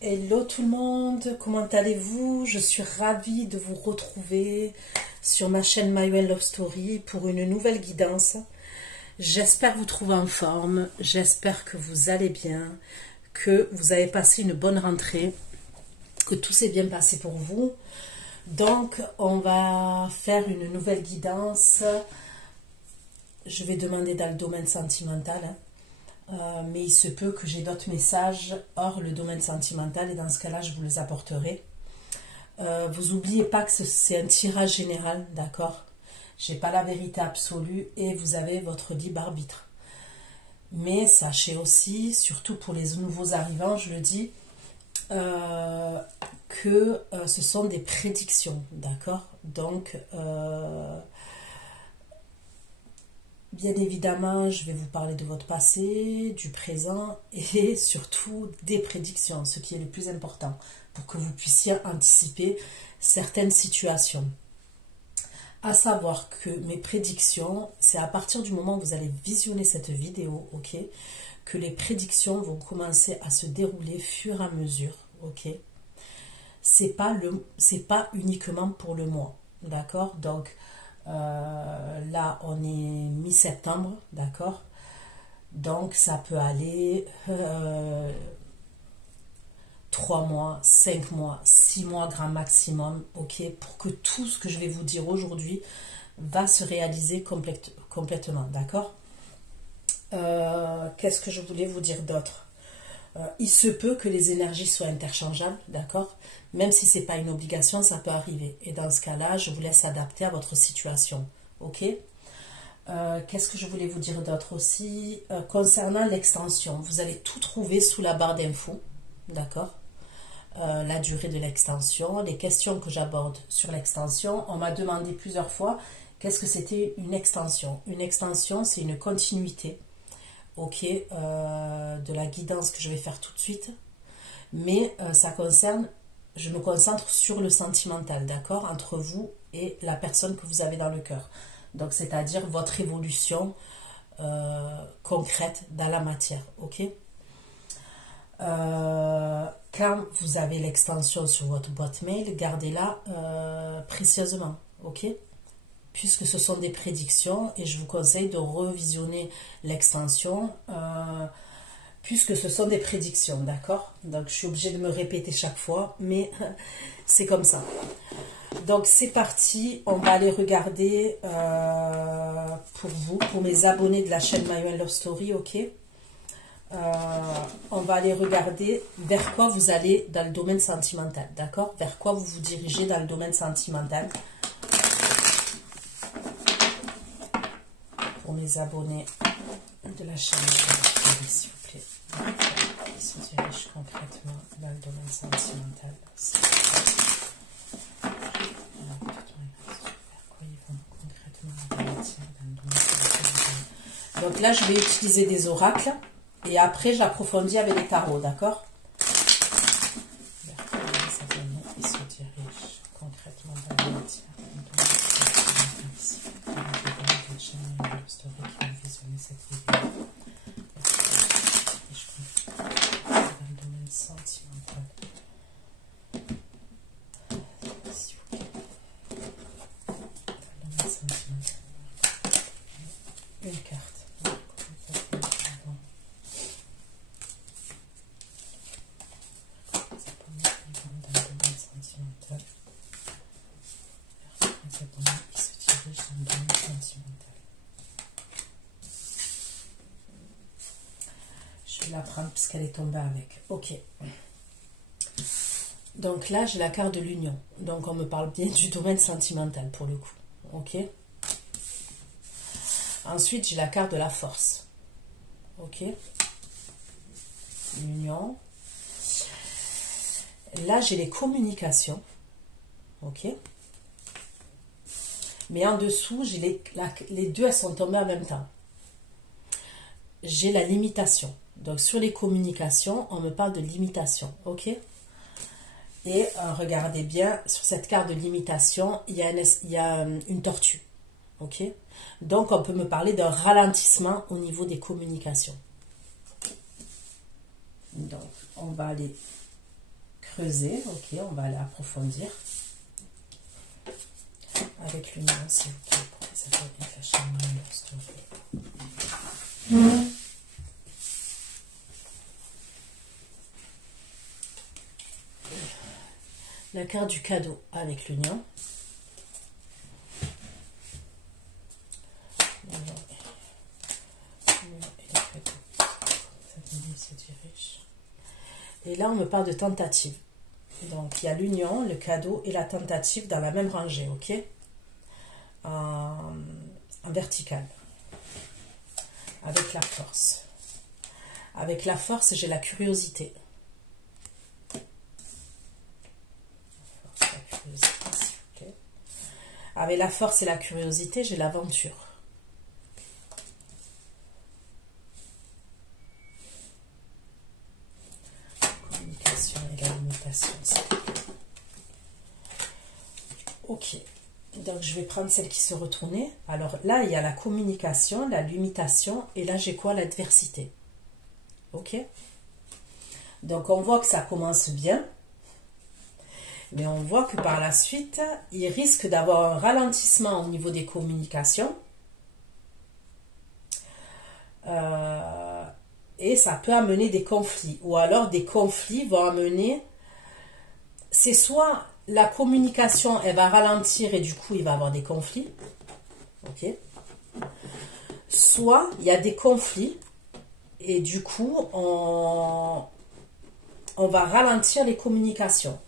Hello tout le monde, comment allez-vous? Je suis ravie de vous retrouver sur ma chaîne My Way Love Story pour une nouvelle guidance. J'espère vous trouver en forme, j'espère que vous allez bien, que vous avez passé une bonne rentrée, que tout s'est bien passé pour vous. Donc on va faire une nouvelle guidance. Je vais demander dans le domaine sentimental, mais il se peut que j'ai d'autres messages hors le domaine sentimental et dans ce cas-là, je vous les apporterai. Vous n'oubliez pas que c'est un tirage général, d'accord? J'ai pas la vérité absolue et vous avez votre libre arbitre. Mais sachez aussi, surtout pour les nouveaux arrivants, je le dis, que ce sont des prédictions, d'accord? Donc, bien évidemment, je vais vous parler de votre passé, du présent et surtout des prédictions, ce qui est le plus important pour que vous puissiez anticiper certaines situations. À savoir que mes prédictions, c'est à partir du moment où vous allez visionner cette vidéo, ok, que les prédictions vont commencer à se dérouler fur et à mesure, ok. C'est pas uniquement pour le mois, d'accord. Donc là, on est mi-septembre, d'accord. Donc, ça peut aller 3 mois, 5 mois, 6 mois grand maximum, ok, pour que tout ce que je vais vous dire aujourd'hui va se réaliser complètement, d'accord. Qu'est-ce que je voulais vous dire d'autre? Il se peut que les énergies soient interchangeables, d'accord. Même si ce n'est pas une obligation, ça peut arriver. Et dans ce cas-là, je vous laisse adapter à votre situation. Ok. Qu'est-ce que je voulais vous dire d'autre aussi? Concernant l'extension, vous allez tout trouver sous la barre d'infos. D'accord. La durée de l'extension, les questions que j'aborde sur l'extension. On m'a demandé plusieurs fois qu'est-ce que c'était une extension. Une extension, c'est une continuité. Ok. De la guidance que je vais faire tout de suite. Mais ça concerne... Je me concentre sur le sentimental, d'accord, entre vous et la personne que vous avez dans le cœur. Donc, c'est-à-dire votre évolution concrète dans la matière, ok. Quand vous avez l'extension sur votre boîte mail, gardez-la précieusement, ok. Puisque ce sont des prédictions et je vous conseille de revisionner l'extension puisque ce sont des prédictions, d'accord? Donc, je suis obligée de me répéter chaque fois, mais c'est comme ça. Donc, c'est parti. On va aller regarder pour vous, pour mes abonnés de la chaîne My Way Love Story, ok? On va aller regarder vers quoi vous allez dans le domaine sentimental, d'accord? Vers quoi vous vous dirigez dans le domaine sentimental. Pour mes abonnés de la chaîne My Way Love Story, s'il vous plaît. Qui se dirige concrètement dans le domaine sentimental. Donc là, je vais utiliser des oracles et après, j'approfondis avec les tarots, d'accord? Il se dirige concrètement dans la matière. Sentimental. Une carte. Je vais la prendre puisqu'elle est tombée avec. Ok. Donc là, j'ai la carte de l'union. Donc, on me parle bien du domaine sentimental pour le coup. Ok. Ensuite, j'ai la carte de la force. Ok. L'union. Là, j'ai les communications. Ok. Mais en dessous, j'ai les deux, elles sont tombées en même temps. J'ai la limitation. Donc, sur les communications, on me parle de limitation. Ok. Et regardez bien, sur cette carte de limitation, il y a une tortue. Ok. Donc, on peut me parler d'un ralentissement au niveau des communications. Donc, on va aller creuser, ok, on va aller approfondir avec l'union, s'il vous plaît, pour que ça devienne la chaîne Story. La carte du cadeau avec l'union. Et là, on me parle de tentative. Donc, il y a l'union, le cadeau et la tentative dans la même rangée, ok? En vertical. Avec la force. Avec la force, j'ai la curiosité. Avec la force et la curiosité, j'ai l'aventure. Communication et la limitation. Ok. Donc, je vais prendre celle qui se retournait. Alors là, il y a la communication, la limitation. Et là, j'ai quoi? L'adversité. Ok. Donc, on voit que ça commence bien. Mais on voit que par la suite, il risque d'avoir un ralentissement au niveau des communications. Et ça peut amener des conflits. Ou alors des conflits vont amener... C'est soit la communication, elle va ralentir et du coup, il va y avoir des conflits. Ok. Soit il y a des conflits et du coup, on va ralentir les communications.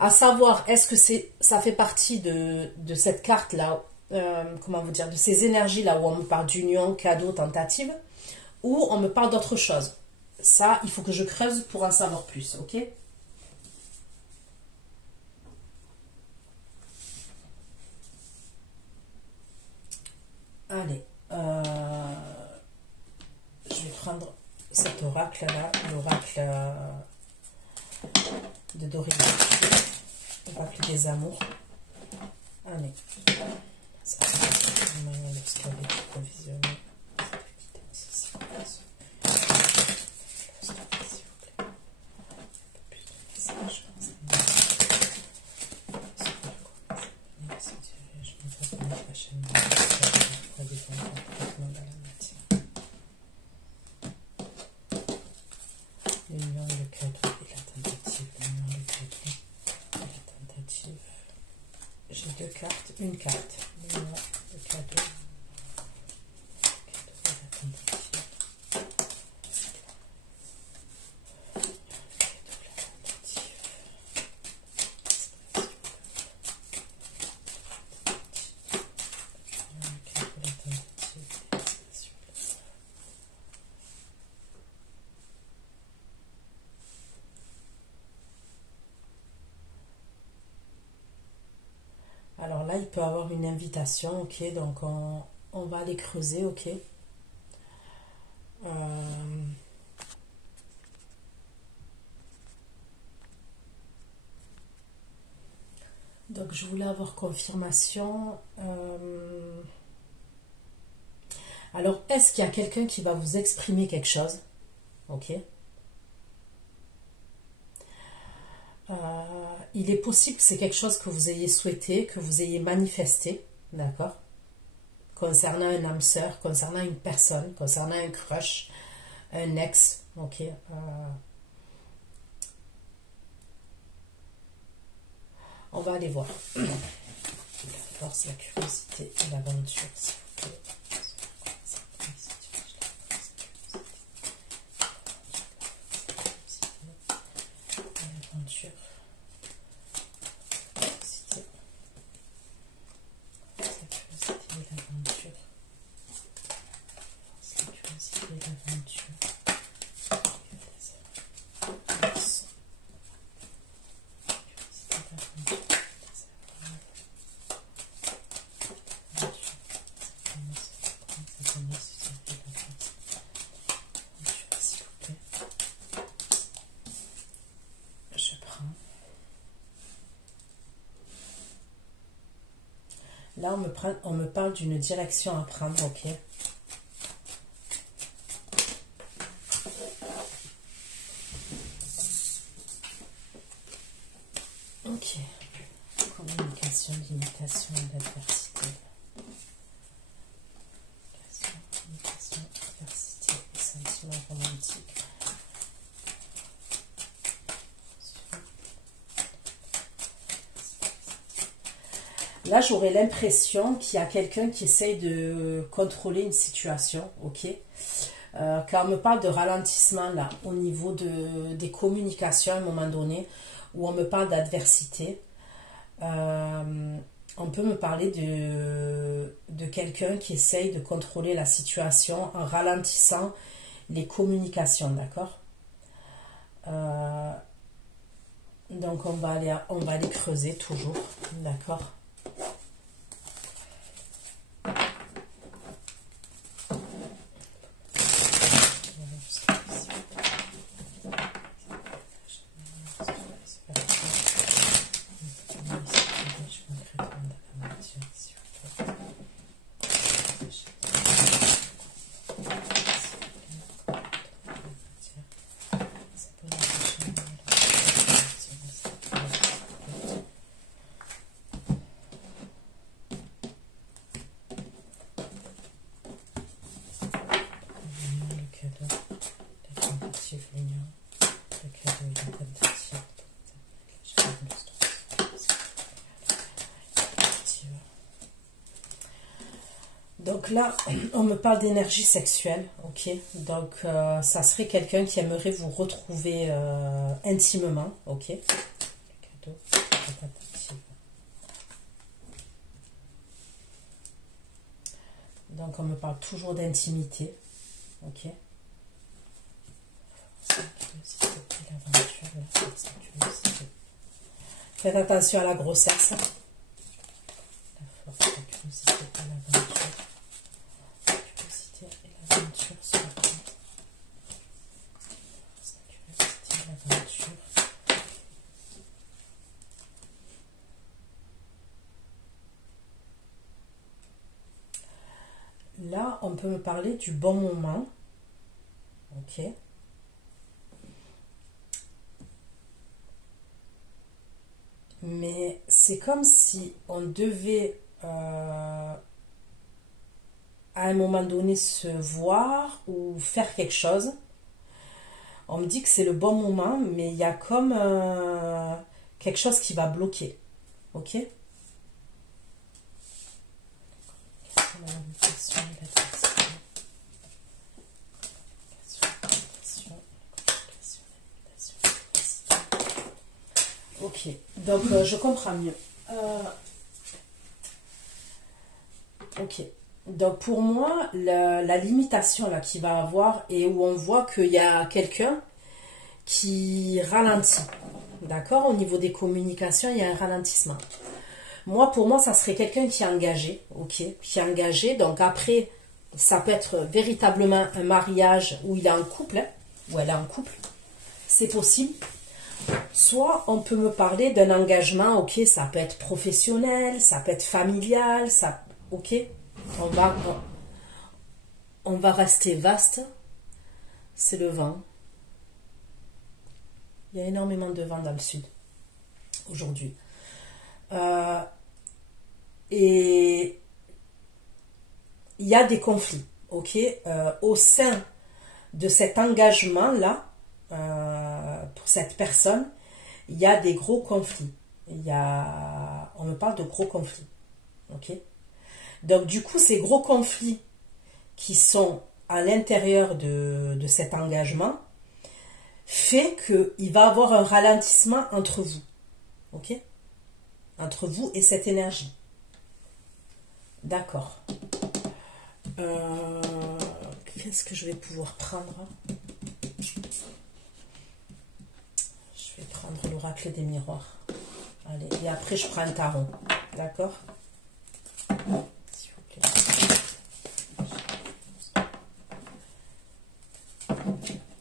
À savoir, est-ce que ça fait partie de cette carte-là, comment vous dire, de ces énergies-là où on me parle d'union, cadeau, tentative, ou on me parle d'autre chose. Ça, il faut que je creuse pour en savoir plus, ok? Allez, je vais prendre cet oracle-là, l'oracle de Dorine. L'oracle des amours. Allez. Ça, c'est une manière d'obscurer, de provisionner. L'union, le cadeau et la tentative. L'union, le cadeau et la tentative. J'ai deux cartes, une carte. L'union, le cadeau. Alors là, il peut y avoir une invitation, ok, donc on va aller creuser, ok. Donc je voulais avoir confirmation. Alors, est-ce qu'il y a quelqu'un qui va vous exprimer quelque chose? Ok. Il est possible que c'est quelque chose que vous ayez souhaité, que vous ayez manifesté, d'accord? Concernant un âme sœur, concernant une personne, concernant un crush, un ex, ok? On va aller voir. La force, la curiosité et l'aventure, s'il vous plaît. L'aventure. Là, on me parle d'une direction à prendre, ok? Ok. Communication, limitation, d'adversité. Limitation, adversité, sentiment romantique. Là, j'aurais l'impression qu'il y a quelqu'un qui essaye de contrôler une situation, ok? Quand on me parle de ralentissement, là, au niveau des communications, à un moment donné, où on me parle d'adversité, on peut me parler de quelqu'un qui essaye de contrôler la situation en ralentissant les communications, d'accord? Donc, on va aller creuser toujours, d'accord? Donc là, on me parle d'énergie sexuelle, ok? Donc, ça serait quelqu'un qui aimerait vous retrouver intimement, ok? Donc, on me parle toujours d'intimité, ok? Faites attention à la grossesse. La force, la curiosité et l'aventure. La curiosité et l'aventure sur la plante. La curiosité et l'aventure. Là, on peut me parler du bon moment. Ok. Mais c'est comme si on devait à un moment donné se voir ou faire quelque chose. On me dit que c'est le bon moment, mais il y a comme quelque chose qui va bloquer. Ok? Ok, donc je comprends mieux. Ok, donc pour moi, la limitation là qu'il va avoir et où on voit qu'il y a quelqu'un qui ralentit, d'accord? Au niveau des communications, il y a un ralentissement. Moi, pour moi, ça serait quelqu'un qui est engagé, ok? Qui est engagé, donc après, ça peut être véritablement un mariage où il est en couple, hein, où elle est en couple, c'est possible. Soit on peut me parler d'un engagement, ok, ça peut être professionnel, ça peut être familial, ça, ok, on va rester vaste. C'est le vent. Il y a énormément de vent dans le sud aujourd'hui. Et il y a des conflits, ok, au sein de cet engagement-là. Pour cette personne, il y a des gros conflits. On me parle de gros conflits. Ok? Donc, du coup, ces gros conflits qui sont à l'intérieur de cet engagement fait qu'il va y avoir un ralentissement entre vous. Ok? Entre vous et cette énergie. D'accord. Qu'est-ce que je vais pouvoir prendre? Je vais prendre l'oracle des miroirs. Allez, et après je prends un tarot. D'accord? S'il vous plaît.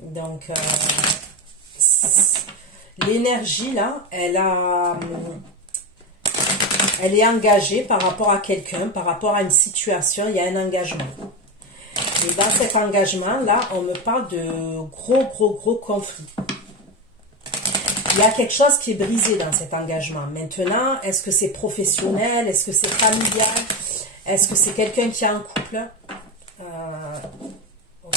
Donc, l'énergie là, elle est engagée par rapport à quelqu'un, par rapport à une situation, il y a un engagement. Et dans cet engagement là, on me parle de gros conflits. Il y a quelque chose qui est brisé dans cet engagement. Maintenant, est-ce que c'est professionnel? Est-ce que c'est familial? Est-ce que c'est quelqu'un qui a un couple? Ok.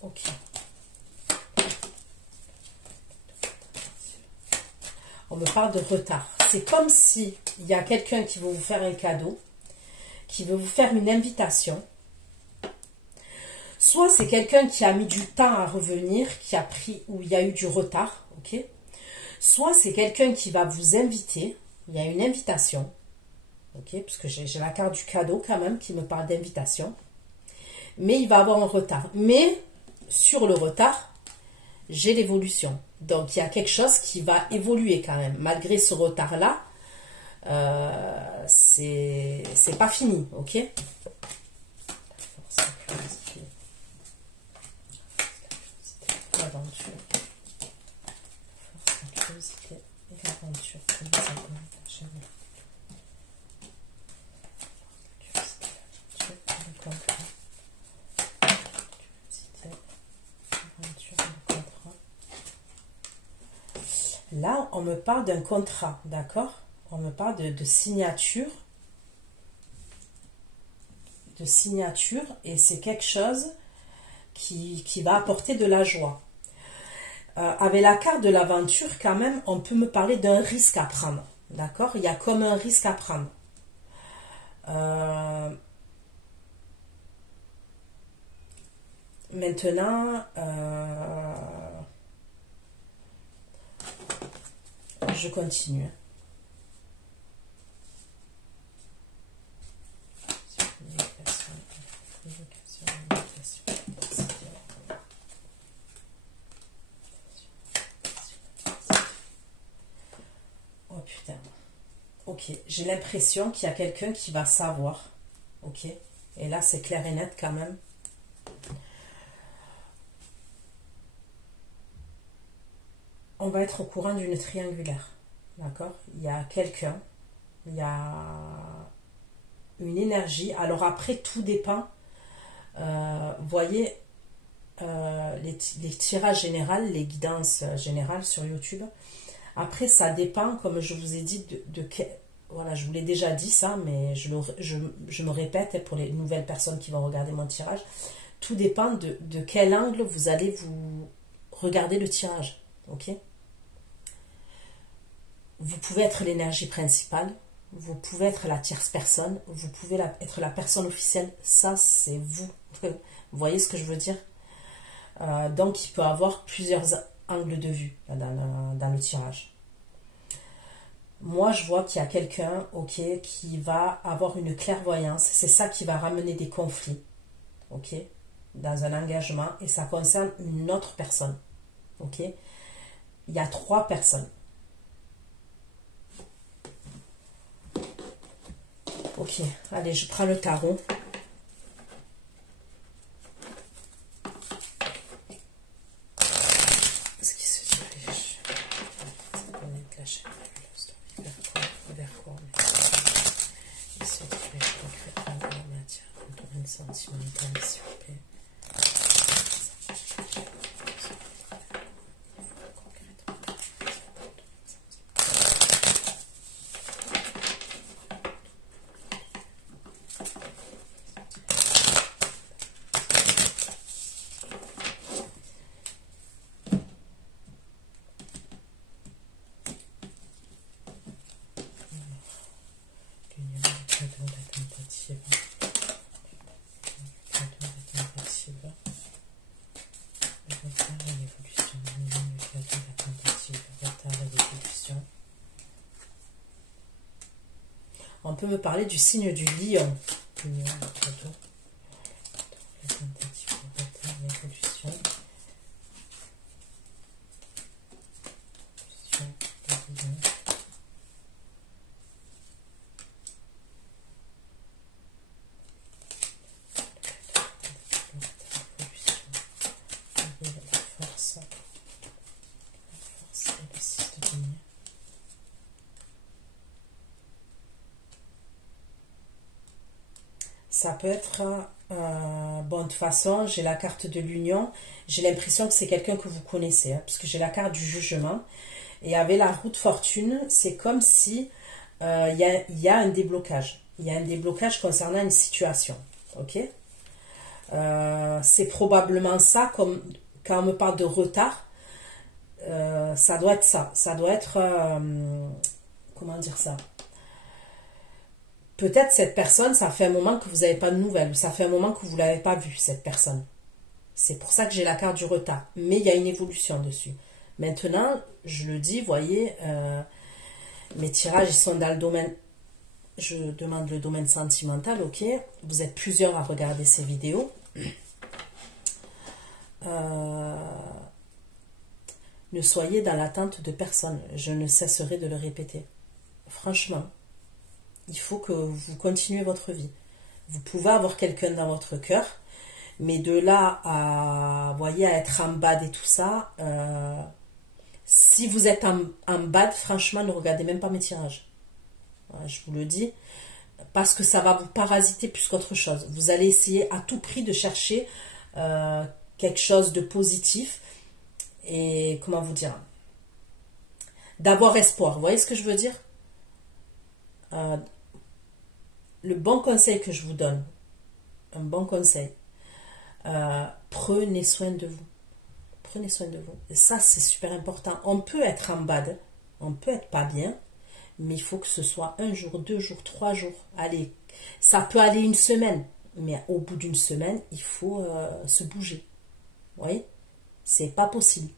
Ok. On me parle de retard. C'est comme si il y a quelqu'un qui veut vous faire un cadeau, qui veut vous faire une invitation. Soit c'est quelqu'un qui a mis du temps à revenir, qui a pris, ou il y a eu du retard, ok. Soit c'est quelqu'un qui va vous inviter, il y a une invitation, ok, parce que j'ai la carte du cadeau quand même qui me parle d'invitation. Mais il va avoir un retard. Mais sur le retard, j'ai l'évolution. Donc, il y a quelque chose qui va évoluer quand même. Malgré ce retard-là, c'est pas fini, ok? L'aventure. La curiosité et l'aventure. Là, on me parle d'un contrat, d'accord? On me parle de signature. De signature, et c'est quelque chose qui va apporter de la joie. Avec la carte de l'aventure, quand même, on peut me parler d'un risque à prendre, d'accord? Il y a comme un risque à prendre. Maintenant, je continue. Oh putain. Ok, j'ai l'impression qu'il y a quelqu'un qui va savoir. Ok, et là c'est clair et net quand même. On va être au courant d'une triangulaire. D'accord? Il y a quelqu'un, il y a une énergie. Alors après, tout dépend. Vous voyez, les tirages généraux, les guidances générales sur YouTube. Après, ça dépend, comme je vous ai dit, voilà, je vous l'ai déjà dit ça, mais je me répète pour les nouvelles personnes qui vont regarder mon tirage. Tout dépend de quel angle vous allez vous regarder le tirage. Ok? Vous pouvez être l'énergie principale, vous pouvez être la tierce personne, vous pouvez être la personne officielle, ça c'est vous. Vous voyez ce que je veux dire? Donc il peut avoir plusieurs angles de vue dans le tirage. Moi je vois qu'il y a quelqu'un, ok, qui va avoir une clairvoyance, c'est ça qui va ramener des conflits, ok, dans un engagement, et ça concerne une autre personne, ok. Il y a 3 personnes. Ok, allez, je prends le tarot. Ce qui se dirige. Ça connaît la chaîne. Vers quoi il se dirige concrètement dans la matière, dans le domaine sentimental, s'il vous plaît. On peut me parler du signe du lion. Ça peut être... bon, de toute façon, j'ai la carte de l'union. J'ai l'impression que c'est quelqu'un que vous connaissez, hein, parce que j'ai la carte du jugement. Et avec la roue de fortune, c'est comme si il y a un déblocage. Il y a un déblocage concernant une situation. Ok? C'est probablement ça, comme quand on me parle de retard, ça doit être ça. Ça doit être... comment dire ça? Peut-être cette personne, ça fait un moment que vous n'avez pas de nouvelles, ou ça fait un moment que vous ne l'avez pas vue, cette personne. C'est pour ça que j'ai la carte du retard. Mais il y a une évolution dessus. Maintenant, je le dis, voyez, mes tirages, ils sont dans le domaine... Je demande le domaine sentimental, ok? Vous êtes plusieurs à regarder ces vidéos. Ne soyez dans l'attente de personne. Je ne cesserai de le répéter. Franchement, il faut que vous continuez votre vie. Vous pouvez avoir quelqu'un dans votre cœur, mais de là à, voyez, à être en bad et tout ça, si vous êtes en bad, franchement, ne regardez même pas mes tirages. Je vous le dis, parce que ça va vous parasiter plus qu'autre chose. Vous allez essayer à tout prix de chercher quelque chose de positif et, comment vous dire, d'avoir espoir. Vous voyez ce que je veux dire? Le bon conseil que je vous donne, un bon conseil, prenez soin de vous. Prenez soin de vous. Et ça, c'est super important. On peut être en bad, on peut être pas bien, mais il faut que ce soit 1 jour, 2 jours, 3 jours. Allez, ça peut aller 1 semaine, mais au bout d'1 semaine, il faut se bouger. Vous voyez? C'est pas possible.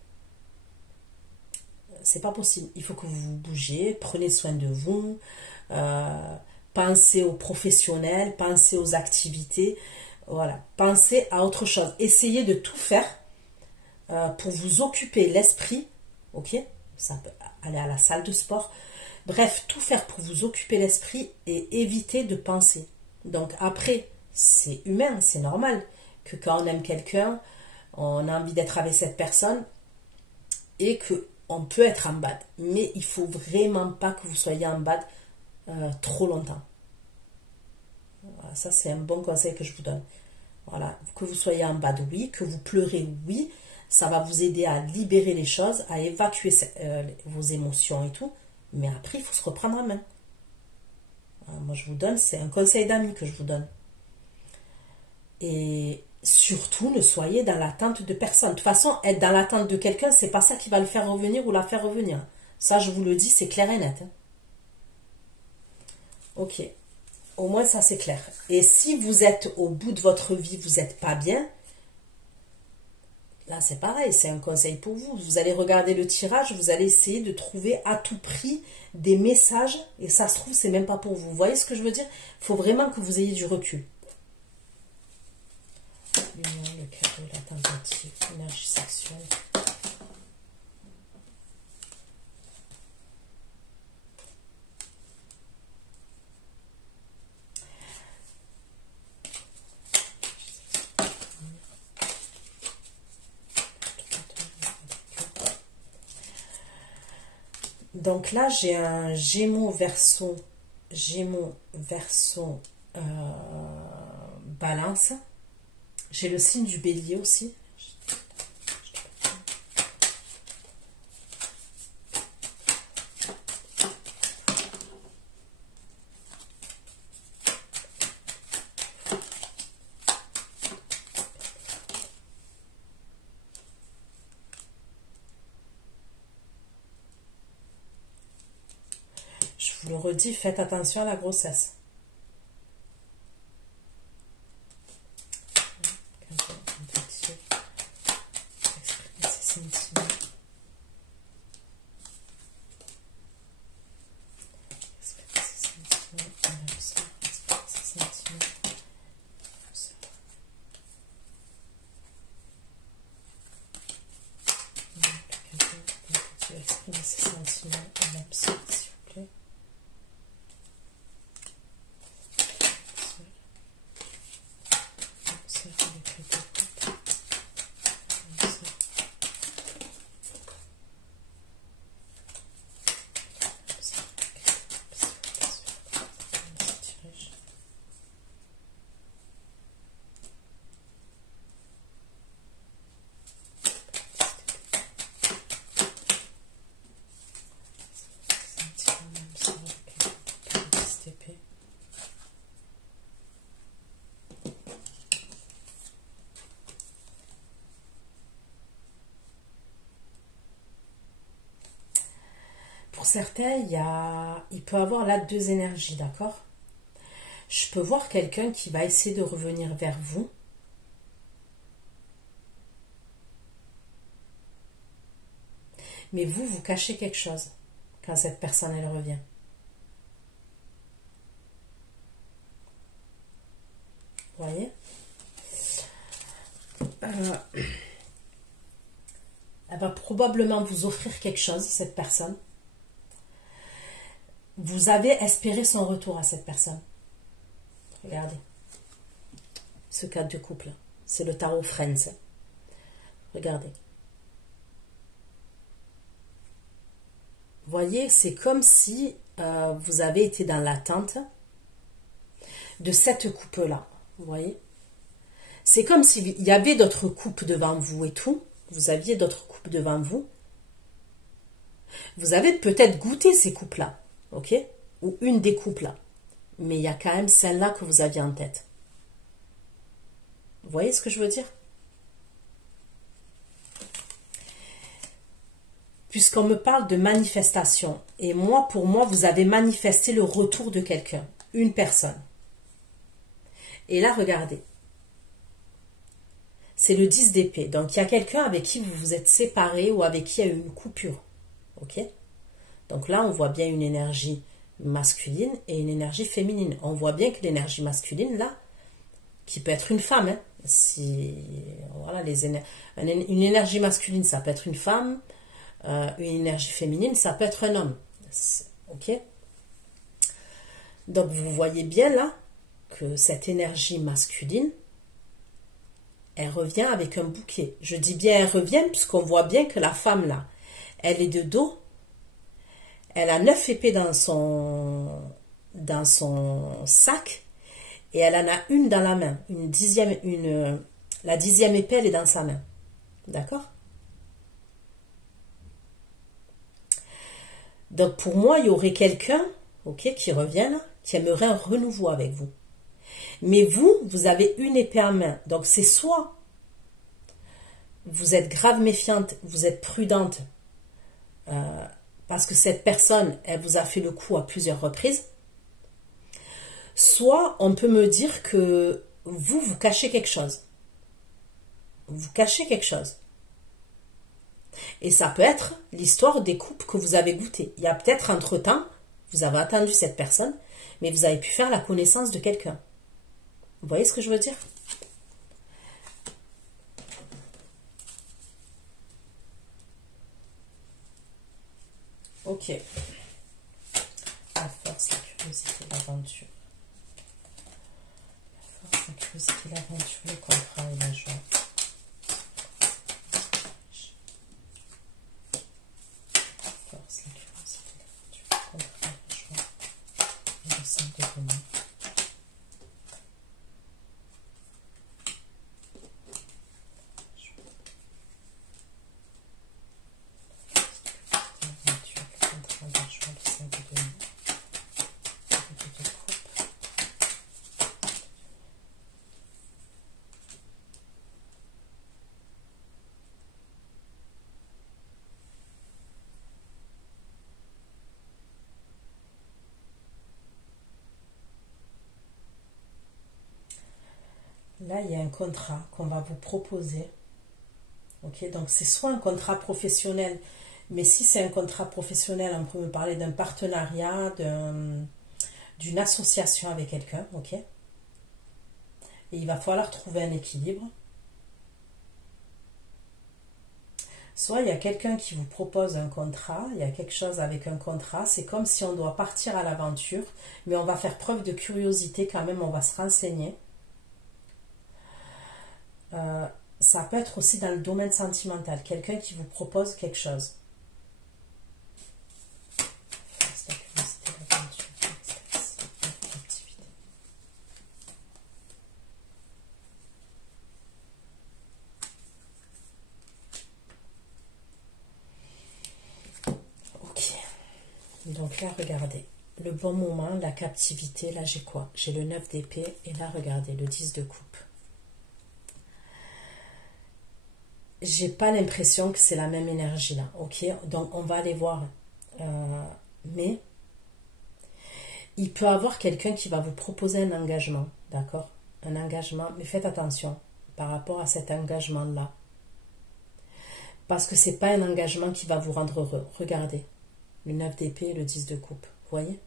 C'est pas possible. Il faut que vous vous bougiez, prenez soin de vous, pensez aux professionnels, pensez aux activités, voilà, pensez à autre chose. Essayez de tout faire pour vous occuper l'esprit, ok? Ça peut aller à la salle de sport. Bref, tout faire pour vous occuper l'esprit et éviter de penser. Donc après, c'est humain, c'est normal que quand on aime quelqu'un, on a envie d'être avec cette personne et qu'on peut être en bad. Mais il ne faut vraiment pas que vous soyez en bad trop longtemps. Voilà, ça, c'est un bon conseil que je vous donne. Voilà, que vous soyez en bad, oui, que vous pleurez, oui, ça va vous aider à libérer les choses, à évacuer vos émotions et tout. Mais après, il faut se reprendre en main. Moi, je vous donne, c'est un conseil d'ami que je vous donne. Et surtout, ne soyez dans l'attente de personne. De toute façon, être dans l'attente de quelqu'un, c'est pas ça qui va le faire revenir ou la faire revenir. Ça, je vous le dis, c'est clair et net. Ok. Au moins, ça, c'est clair. Et si vous êtes au bout de votre vie, vous n'êtes pas bien, là, c'est pareil, c'est un conseil pour vous. Vous allez regarder le tirage, vous allez essayer de trouver à tout prix des messages, et ça se trouve, c'est même pas pour vous. Vous voyez ce que je veux dire? Il faut vraiment que vous ayez du recul. L'union, le cadeau, la tentative, l'énergie sexuelle. Donc là, j'ai un Gémeaux Verseau Balance. J'ai le signe du Bélier aussi. Je vous le redis, faites attention à la grossesse. Exprimer ses sentiments en absence, s'il vous plaît. certains, il peut avoir là deux énergies, d'accord? Je peux voir quelqu'un qui va essayer de revenir vers vous. Mais vous, vous cachez quelque chose quand cette personne, elle revient. Vous voyez? Elle va probablement vous offrir quelque chose, cette personne. Vous avez espéré son retour à cette personne. Regardez. Ce cadre de couple. C'est le tarot Friends. Regardez. Vous voyez, c'est comme si vous avez été dans l'attente de cette coupe-là. Vous voyez? C'est comme s'il y avait d'autres coupes devant vous et tout. Vous aviez d'autres coupes devant vous. Vous avez peut-être goûté ces coupes-là. Ok? Ou une des coupes-là. Mais il y a quand même celle-là que vous aviez en tête. Vous voyez ce que je veux dire? Puisqu'on me parle de manifestation. Et moi, pour moi, vous avez manifesté le retour de quelqu'un. Une personne. Et là, regardez. C'est le 10 d'épée. Donc, il y a quelqu'un avec qui vous vous êtes séparé ou avec qui il y a eu une coupure. Ok? Donc là, on voit bien une énergie masculine et une énergie féminine. On voit bien que l'énergie masculine, là, qui peut être une femme, hein, voilà, une énergie masculine, ça peut être une femme, une énergie féminine, ça peut être un homme. Ok? Donc, vous voyez bien là que cette énergie masculine, elle revient avec un bouquet. Je dis bien elle revient puisqu'on voit bien que la femme là, elle est de dos. Elle a 9 épées dans son sac et elle en a une dans la main. La 10e épée, elle est dans sa main. D'accord? Donc pour moi, il y aurait quelqu'un, ok, qui revient là, qui aimerait un renouveau avec vous. Mais vous avez une épée en main. Donc c'est soit vous êtes grave méfiante, vous êtes prudente, parce que cette personne, elle vous a fait le coup à plusieurs reprises. Soit on peut me dire que vous cachez quelque chose. Vous cachez quelque chose. Et ça peut être l'histoire des coupes que vous avez goûtées. Il y a peut-être entre-temps, vous avez attendu cette personne, mais vous avez pu faire la connaissance de quelqu'un. Vous voyez ce que je veux dire? Ok. La force, la curiosité, l'aventure. La force, la curiosité, l'aventure, le contrat et la joie. La force, la curiosité, l'aventure, le contrat et la joie. Et le centre de bonheur. Là, il y a un contrat qu'on va vous proposer. Ok, donc c'est soit un contrat professionnel, mais si c'est un contrat professionnel, on peut me parler d'un partenariat, d'une association avec quelqu'un. Ok, et il va falloir trouver un équilibre. Soit il y a quelqu'un qui vous propose un contrat, il y a quelque chose avec un contrat, c'est comme si on doit partir à l'aventure, mais on va faire preuve de curiosité quand même, on va se renseigner. Ça peut être aussi dans le domaine sentimental, quelqu'un qui vous propose quelque chose. Ok, donc là regardez, le bon moment, la captivité, là j'ai quoi? J'ai le 9 d'épée et là regardez, le 10 de coupe. J'ai pas l'impression que c'est la même énergie là, ok? Donc on va aller voir Mais il peut y avoir quelqu'un qui va vous proposer un engagement, d'accord? Un engagement, mais faites attention par rapport à cet engagement-là. Parce que c'est pas un engagement qui va vous rendre heureux. Regardez, le 9 d'épée et le 10 de coupe, vous voyez?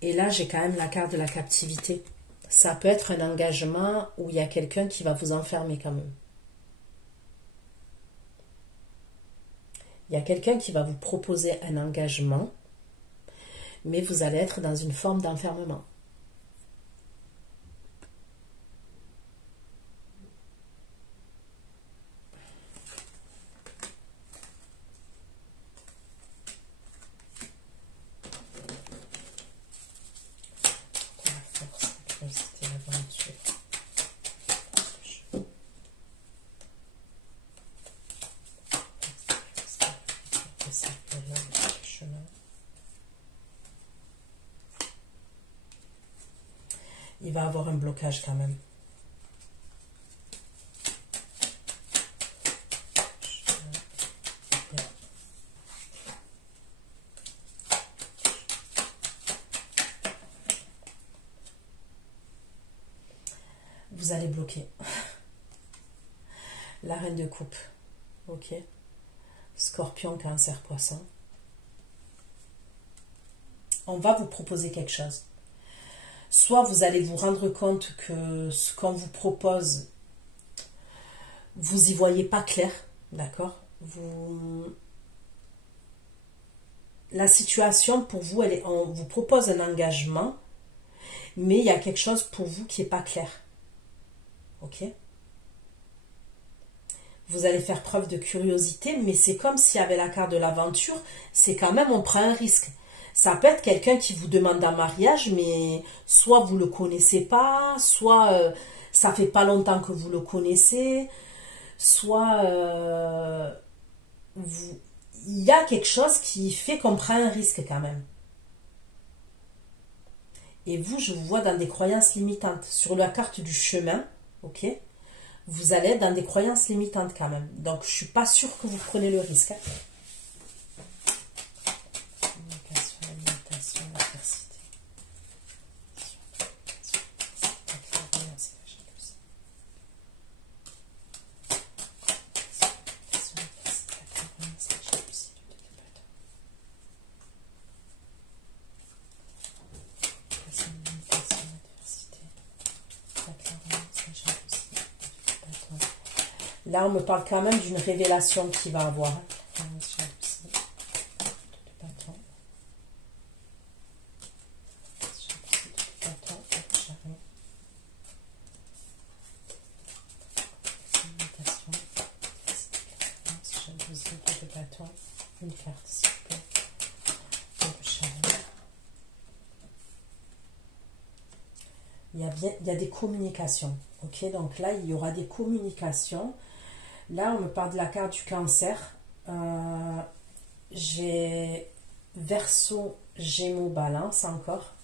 Et là, j'ai quand même la carte de la captivité. Ça peut être un engagement où il y a quelqu'un qui va vous enfermer quand même. Il y a quelqu'un qui va vous proposer un engagement, mais vous allez être dans une forme d'enfermement. Il va avoir un blocage quand même. Vous allez bloquer. La reine de coupe. Ok. Scorpion, cancer, poisson. On va vous proposer quelque chose. Soit vous allez vous rendre compte que ce qu'on vous propose, vous y voyez pas clair, d'accord? La situation pour vous, on vous propose un engagement, mais il y a quelque chose pour vous qui n'est pas clair. Ok? Vous allez faire preuve de curiosité, mais c'est comme s'il y avait la carte de l'aventure, c'est quand même on prend un risque. Ça peut être quelqu'un qui vous demande un mariage, mais soit vous ne le connaissez pas, soit ça fait pas longtemps que vous le connaissez, soit il y a quelque chose qui fait qu'on prend un risque quand même. Et vous, je vous vois dans des croyances limitantes. Sur la carte du chemin, ok, vous allez être dans des croyances limitantes quand même. Donc, je ne suis pas sûre que vous prenez le risque. Là, on me parle quand même d'une révélation qu'il va avoir. Une carte, s'il vous plaît. Il y a des communications. Ok, donc là, il y aura des communications. Là, on me parle de la carte du cancer. J'ai Verseau, Gémeaux, Balance encore.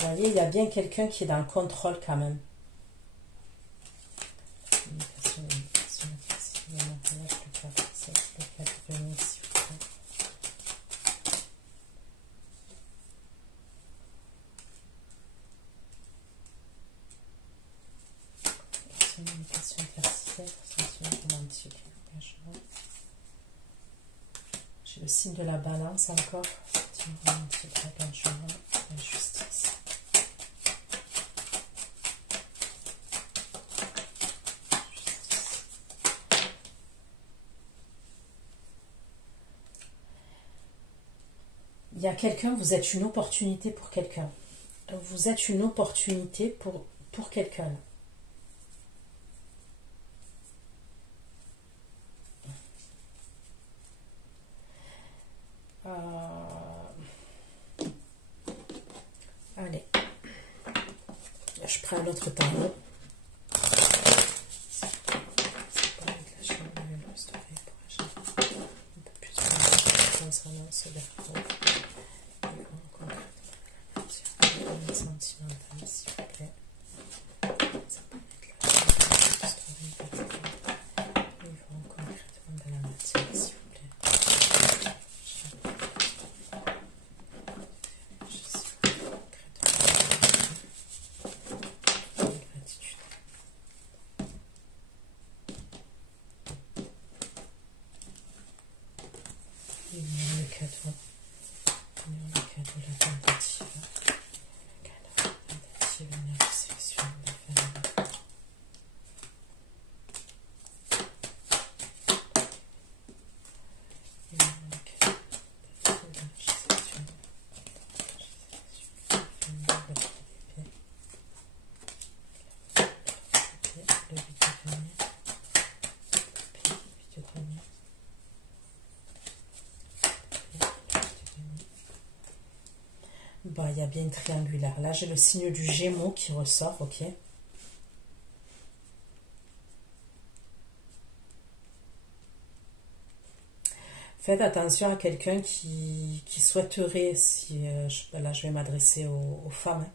Vous voyez, il y a bien quelqu'un qui est dans le contrôle quand même. J'ai le signe de la balance encore. La justice. Il y a quelqu'un, vous êtes une opportunité pour quelqu'un. Vous êtes une opportunité pour quelqu'un. Allez, je prends un autre tableau. berceau. Vivons concrètement la matière sentimentale, s'il vous plaît. Ça peut être la vivons concrètement de la matière, s'il vous plaît. Bah, il y a bien une triangulaire. Là, j'ai le signe du Gémeaux qui ressort, ok. Faites attention à quelqu'un qui souhaiterait, si là je vais m'adresser aux femmes,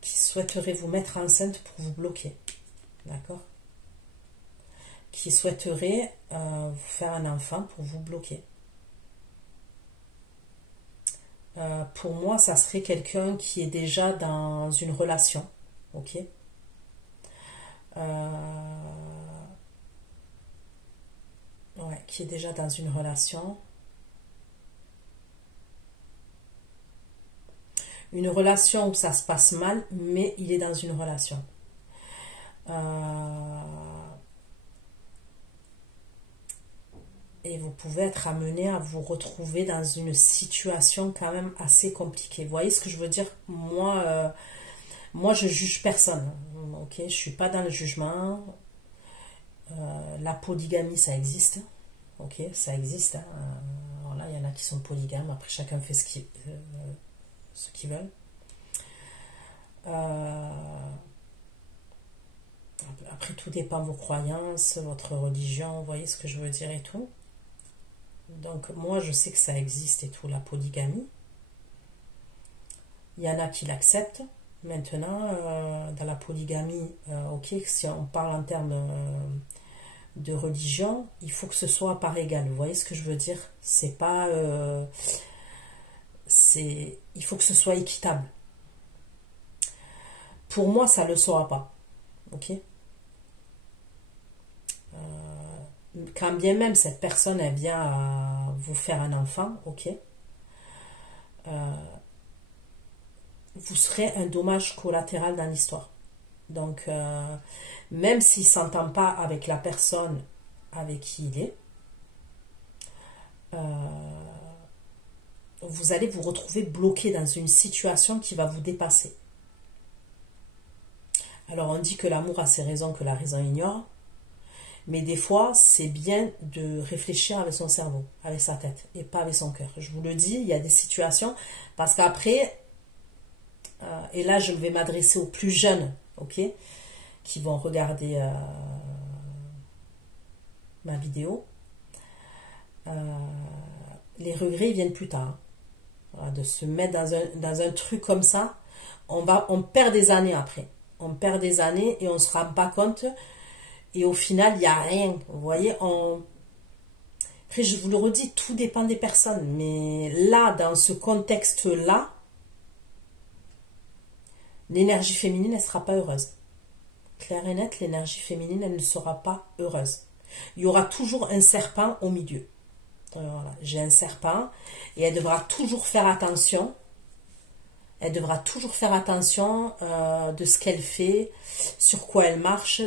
qui souhaiterait vous mettre enceinte pour vous bloquer, d'accord? Qui souhaiterait vous faire un enfant pour vous bloquer. Pour moi, ça serait quelqu'un qui est déjà dans une relation, ok? Ouais, qui est déjà dans une relation. Une relation où ça se passe mal, mais il est dans une relation. Et vous pouvez être amené à vous retrouver dans une situation quand même assez compliquée. Vous voyez ce que je veux dire? Moi, je juge personne. Ok, je suis pas dans le jugement. La polygamie, ça existe. Ok, ça existe. Hein. Alors là, il y en a qui sont polygames. Après, chacun fait ce qu'ils veulent. Après, tout dépend de vos croyances, votre religion. Vous voyez ce que je veux dire et tout. Donc, moi, je sais que ça existe et tout, la polygamie. Il y en a qui l'acceptent. Maintenant, dans la polygamie, ok, si on parle en termes de religion, il faut que ce soit par égal. Vous voyez ce que je veux dire? C'est pas... il faut que ce soit équitable. Pour moi, ça ne le sera pas. Ok? Quand bien même cette personne elle vient à vous faire un enfant, ok, vous serez un dommage collatéral dans l'histoire. Donc, même s'il ne s'entend pas avec la personne avec qui il est, vous allez vous retrouver bloqué dans une situation qui va vous dépasser. Alors, on dit que l'amour a ses raisons que la raison ignore. Mais des fois, c'est bien de réfléchir avec son cerveau, avec sa tête, et pas avec son cœur. Je vous le dis, il y a des situations, parce qu'après, et là je vais m'adresser aux plus jeunes, ok, qui vont regarder ma vidéo. Les regrets ils viennent plus tard. Voilà, de se mettre dans un truc comme ça, on perd des années après. On perd des années et on ne se rend pas compte. Et au final, il n'y a rien. Vous voyez, après, je vous le redis, tout dépend des personnes. Mais là, dans ce contexte-là, l'énergie féminine, elle ne sera pas heureuse. Clair et net, l'énergie féminine, elle ne sera pas heureuse. Il y aura toujours un serpent au milieu. Voilà, j'ai un serpent et elle devra toujours faire attention. Elle devra toujours faire attention de ce qu'elle fait, sur quoi elle marche,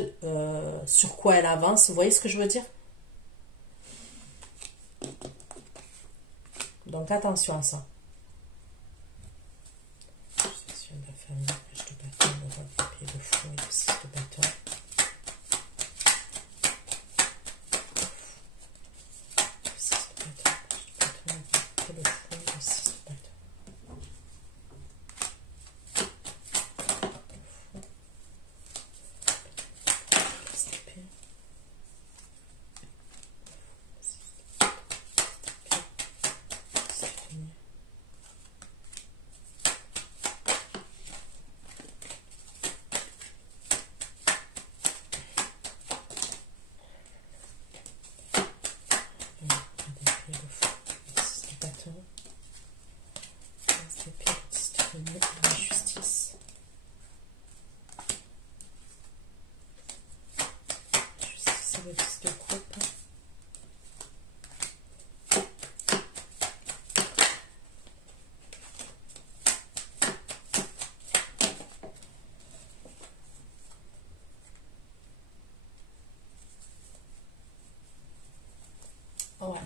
sur quoi elle avance. Vous voyez ce que je veux dire? Donc attention à ça. Je suis de la famille, pêche de bâton, de robe, papier de fou et de 6 de bâton. obtenir la justice. Justice et le 10 de coupe. Ouais.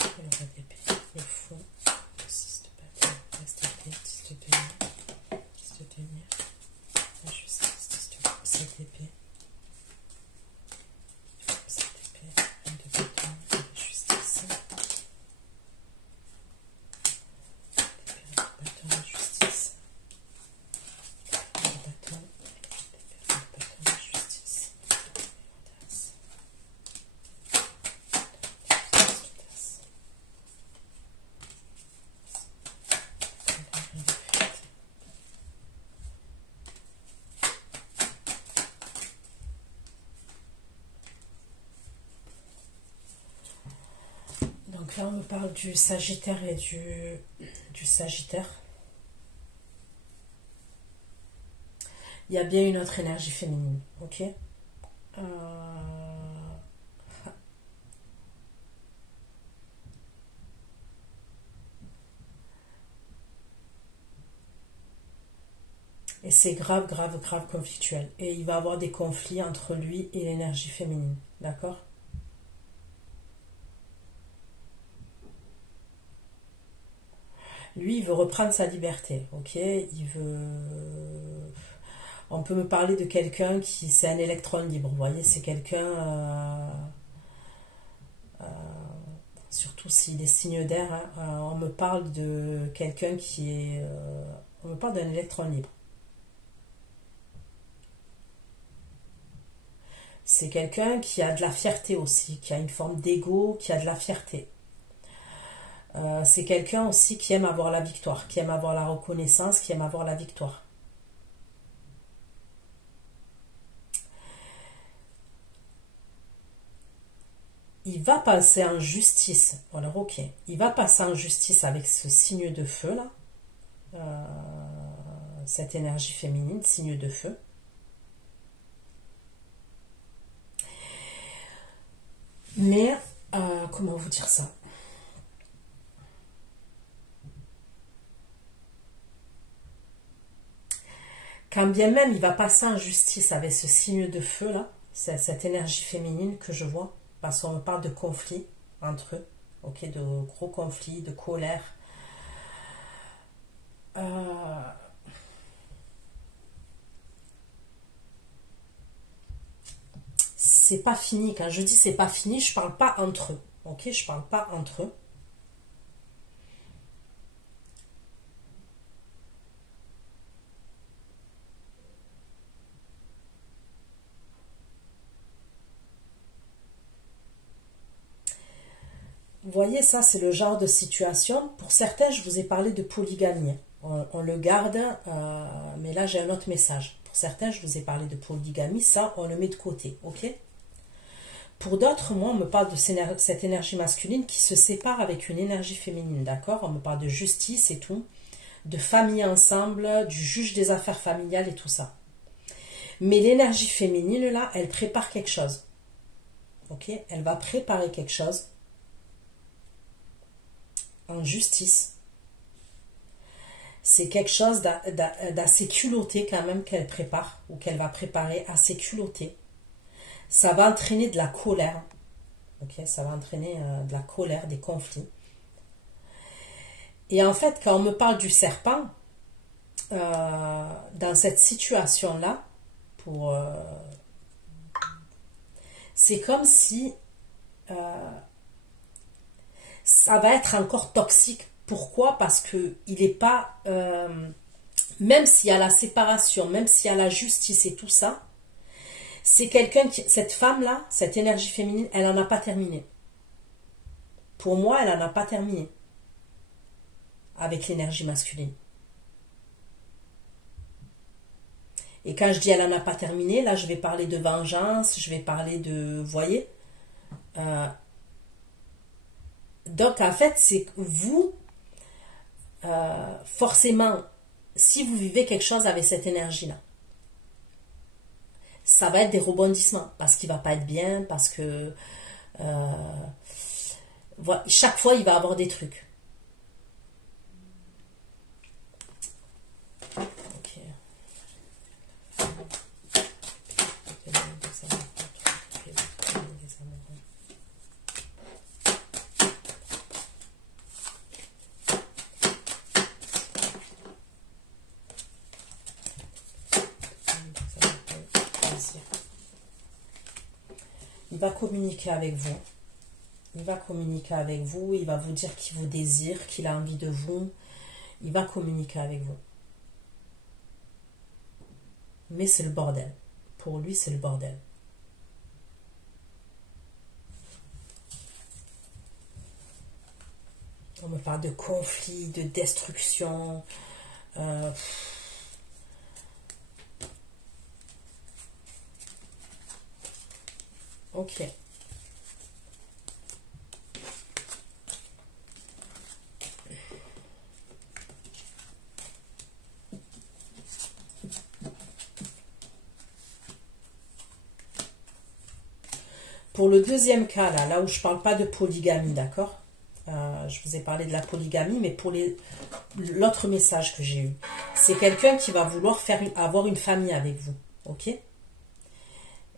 Le roi d'épée, le fou, le 6 de bâton, l'as d'épée, 10 de denier, 10 de denier, la justice, 10 de 7 d'épée, 7 d'épée, 1 de bâton, la justice, l'épée, un de bâton, la justice, un de bâton, l'épée, un de bâton, la justice, l'audace. Donc là, on me parle du Sagittaire et du Sagittaire. Il y a bien une autre énergie féminine, ok? Et c'est grave, grave, grave conflictuel. Et il va avoir des conflits entre lui et l'énergie féminine, d'accord? Lui, il veut reprendre sa liberté, ok? Il veut... On peut me parler de quelqu'un qui... C'est un électron libre, vous voyez? C'est quelqu'un... surtout s'il est signe d'air, hein, on me parle de quelqu'un qui est... on me parle d'un électron libre. C'est quelqu'un qui a de la fierté aussi, qui a une forme d'ego, qui a de la fierté. C'est quelqu'un aussi qui aime avoir la victoire, qui aime avoir la reconnaissance, qui aime avoir la victoire. Il va passer en justice. Alors ok, il va passer en justice avec ce signe de feu là. Cette énergie féminine, signe de feu. Mais, comment vous dire ça? Quand bien même il va passer en justice avec ce signe de feu là, cette énergie féminine que je vois, parce qu'on me parle de conflit entre eux, ok, de gros conflits, de colère. C'est pas fini. Quand je dis c'est pas fini, je parle pas entre eux, ok, je parle pas entre eux. Vous voyez, ça, c'est le genre de situation. Pour certains, je vous ai parlé de polygamie. On le garde, mais là, j'ai un autre message. Pour certains, je vous ai parlé de polygamie. Ça, on le met de côté, ok? Pour d'autres, moi, on me parle de cette énergie masculine qui se sépare avec une énergie féminine, d'accord? On me parle de justice et tout, de famille ensemble, du juge des affaires familiales et tout ça. Mais l'énergie féminine, là, elle prépare quelque chose, ok? Elle va préparer quelque chose en justice. C'est quelque chose d'assez culotté quand même qu'elle prépare, ou qu'elle va préparer, assez culotté. Ça va entraîner de la colère. Ok, ça va entraîner de la colère, des conflits. Et en fait, quand on me parle du serpent, dans cette situation-là, c'est comme si ça va être encore toxique. Pourquoi? Parce que il n'est pas, même s'il y a la séparation, même s'il y a la justice et tout ça, c'est quelqu'un qui, cette femme-là, cette énergie féminine, elle n'en a pas terminé. Pour moi, elle n'en a pas terminé avec l'énergie masculine. Et quand je dis elle n'en a pas terminé, là, je vais parler de vengeance, je vais parler de, vous voyez, Donc, en fait, c'est que vous, forcément, si vous vivez quelque chose avec cette énergie-là, ça va être des rebondissements, parce qu'il va pas être bien, parce que chaque fois, il va avoir des trucs. Ok. Il va communiquer avec vous. Il va communiquer avec vous. Il va vous dire qu'il vous désire, qu'il a envie de vous. Il va communiquer avec vous. Mais c'est le bordel. Pour lui, c'est le bordel. On me parle de conflit, de destruction. Ok. Pour le deuxième cas, là où je ne parle pas de polygamie, d'accord? Je vous ai parlé de la polygamie, mais pour l'autre message que j'ai eu, c'est quelqu'un qui va vouloir avoir une famille avec vous, ok?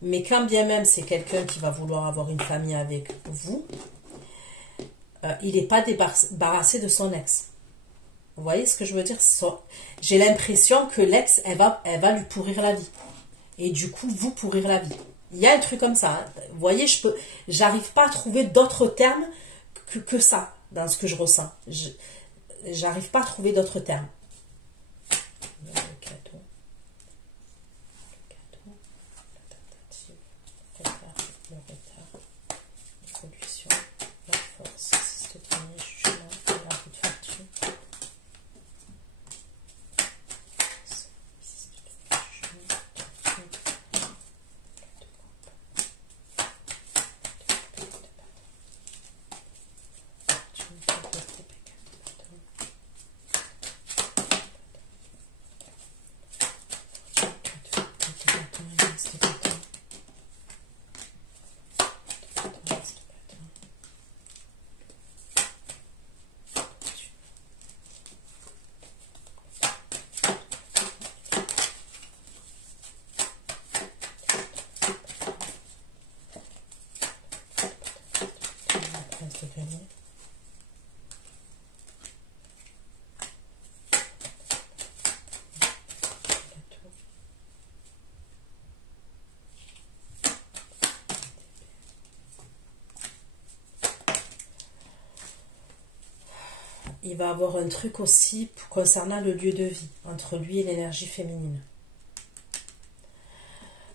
Mais quand bien même c'est quelqu'un qui va vouloir avoir une famille avec vous, il n'est pas débarrassé de son ex. Vous voyez ce que je veux dire? J'ai l'impression que l'ex, elle va lui pourrir la vie. Et du coup, vous pourrir la vie. Il y a un truc comme ça. Hein. Vous voyez, j'arrive pas à trouver d'autres termes que ça dans ce que je ressens. J'arrive pas à trouver d'autres termes. Le cadeau, la tentative, le retard, l'évolution, la force, c'est le dernier jugement, la route vertu. Il va avoir un truc aussi concernant le lieu de vie, entre lui et l'énergie féminine.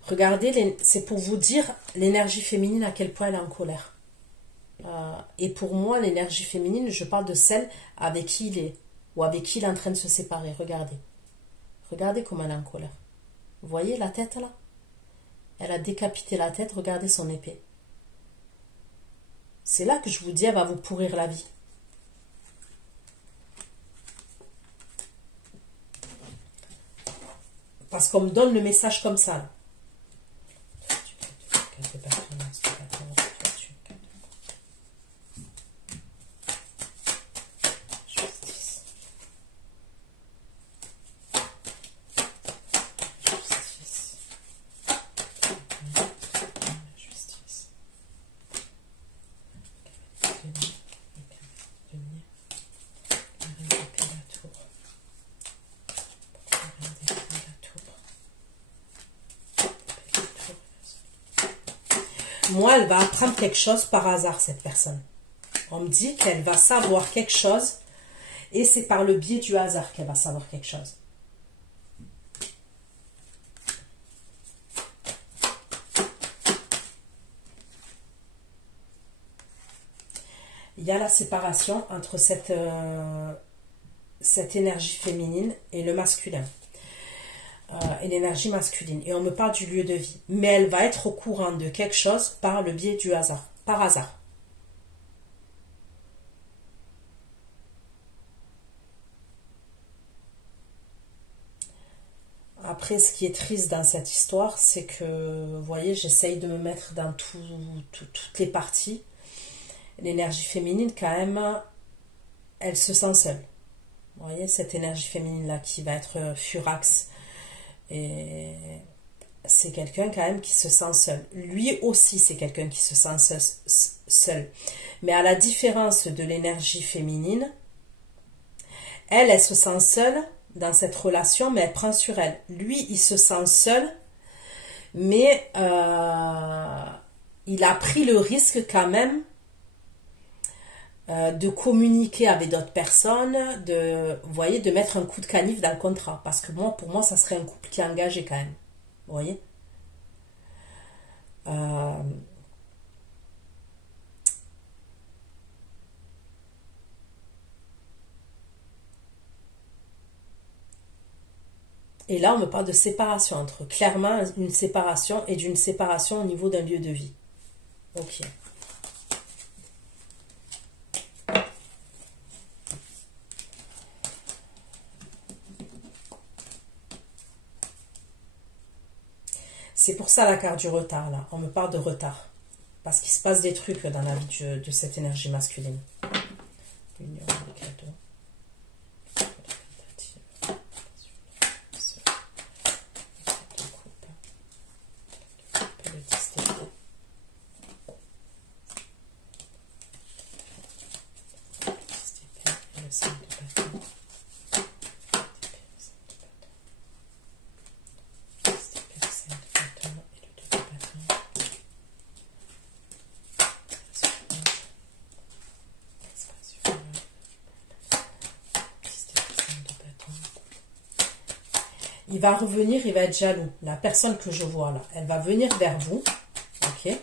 Regardez, c'est pour vous dire l'énergie féminine à quel point elle est en colère. Et pour moi, l'énergie féminine, je parle de celle avec qui il est, ou avec qui il est en train de se séparer. Regardez. Regardez comment elle est en colère. Vous voyez la tête là? Elle a décapité la tête, regardez son épée. C'est là que je vous dis, elle va vous pourrir la vie. Parce qu'on me donne le message comme ça. Là. Moi, elle va apprendre quelque chose par hasard, cette personne. On me dit qu'elle va savoir quelque chose et c'est par le biais du hasard qu'elle va savoir quelque chose. Il y a la séparation entre cette énergie féminine et le masculin. Et l'énergie masculine. Et on me parle du lieu de vie. Mais elle va être au courant de quelque chose par le biais du hasard. Par hasard. Après, ce qui est triste dans cette histoire, c'est que, vous voyez, j'essaye de me mettre dans toutes les parties. L'énergie féminine, quand même, elle se sent seule. Vous voyez, cette énergie féminine-là qui va être furax. Et c'est quelqu'un quand même qui se sent seul. Lui aussi, c'est quelqu'un qui se sent seul. Mais à la différence de l'énergie féminine, elle se sent seule dans cette relation, mais elle prend sur elle. Lui, il se sent seul, mais il a pris le risque quand même de communiquer avec d'autres personnes, vous voyez, de mettre un coup de canif dans le contrat. Parce que pour moi, ça serait un couple qui est engagé quand même. Vous voyez, et là, on me parle de séparation, entre clairement une séparation et d'une séparation au niveau d'un lieu de vie. Ok. C'est pour ça la carte du retard, là. On me parle de retard. Parce qu'il se passe des trucs dans la vie de cette énergie masculine. L'union, le cadeau. Il va revenir, il va être jaloux. La personne que je vois là, elle va venir vers vous. Ok.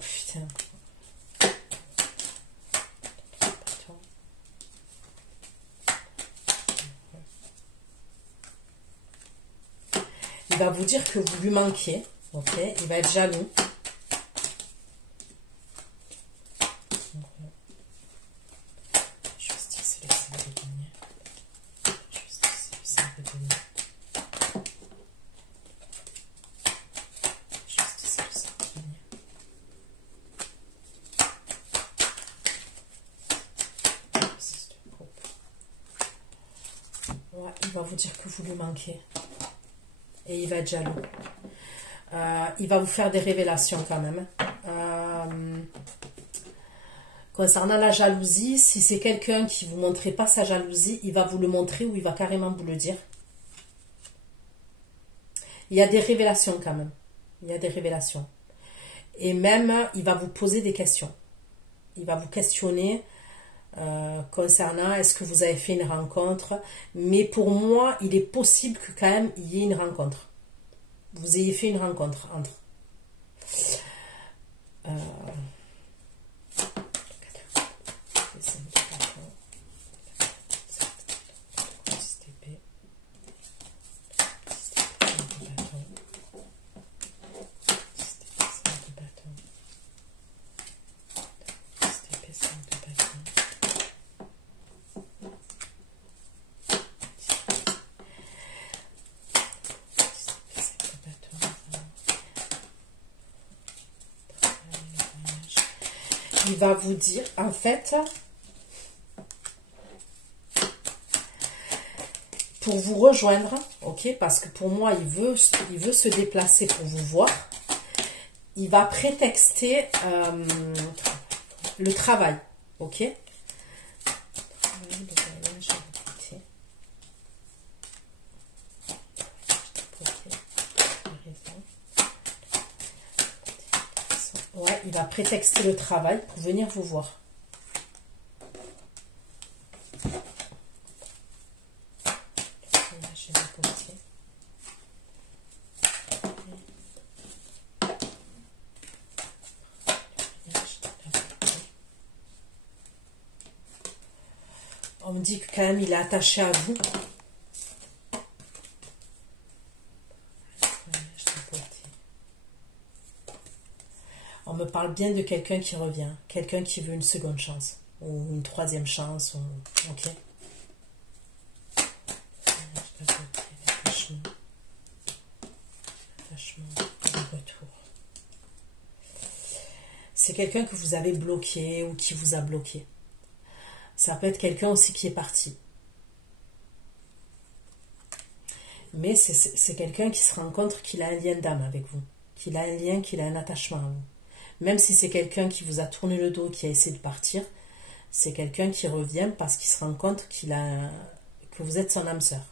Putain. Il va vous dire que vous lui manquez. Ok. Il va être jaloux. Ouais, il va vous dire que vous lui manquez. Et il va être jaloux. Il va vous faire des révélations quand même. Concernant la jalousie, si c'est quelqu'un qui ne vous montrait pas sa jalousie, il va vous le montrer ou il va carrément vous le dire. Il y a des révélations quand même. Il y a des révélations. Et même, il va vous poser des questions. Il va vous questionner concernant est-ce que vous avez fait une rencontre. Mais pour moi, il est possible que quand même il y ait une rencontre. Vous ayez fait une rencontre entre. Il va vous dire, en fait, pour vous rejoindre, ok, parce que pour moi, il veut se déplacer pour vous voir. Il va prétexter le travail, ok. Ouais, il va prétexter le travail pour venir vous voir. On me dit que quand même il est attaché à vous. On me parle bien de quelqu'un qui revient, quelqu'un qui veut une seconde chance, ou une troisième chance, ok. Retour. C'est quelqu'un que vous avez bloqué ou qui vous a bloqué. Ça peut être quelqu'un aussi qui est parti. Mais c'est quelqu'un qui se rend compte qu'il a un lien d'âme avec vous, qu'il a un lien, qu'il a un attachement à vous. Même si c'est quelqu'un qui vous a tourné le dos, qui a essayé de partir, c'est quelqu'un qui revient parce qu'il se rend compte que vous êtes son âme sœur.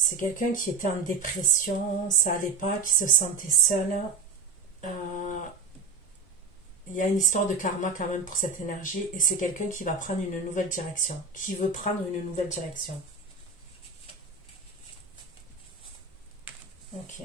C'est quelqu'un qui était en dépression, ça allait pas, qui se sentait seul. Il y a une histoire de karma quand même pour cette énergie et c'est quelqu'un qui va prendre une nouvelle direction, qui veut prendre une nouvelle direction. Ok.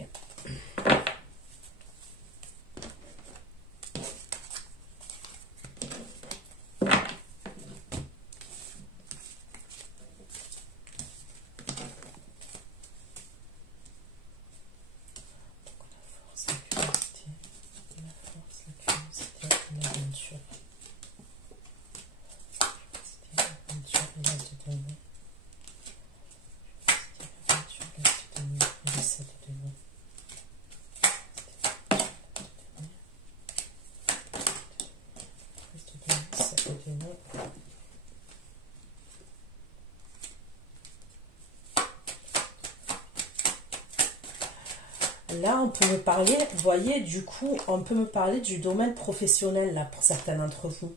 Là, on peut me parler, vous voyez, du coup, on peut me parler du domaine professionnel, là, pour certains d'entre vous.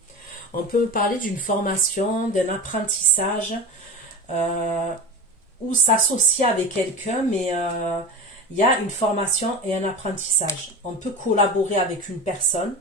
On peut me parler d'une formation, d'un apprentissage, ou s'associer avec quelqu'un, mais il y a une formation et un apprentissage. On peut collaborer avec une personne.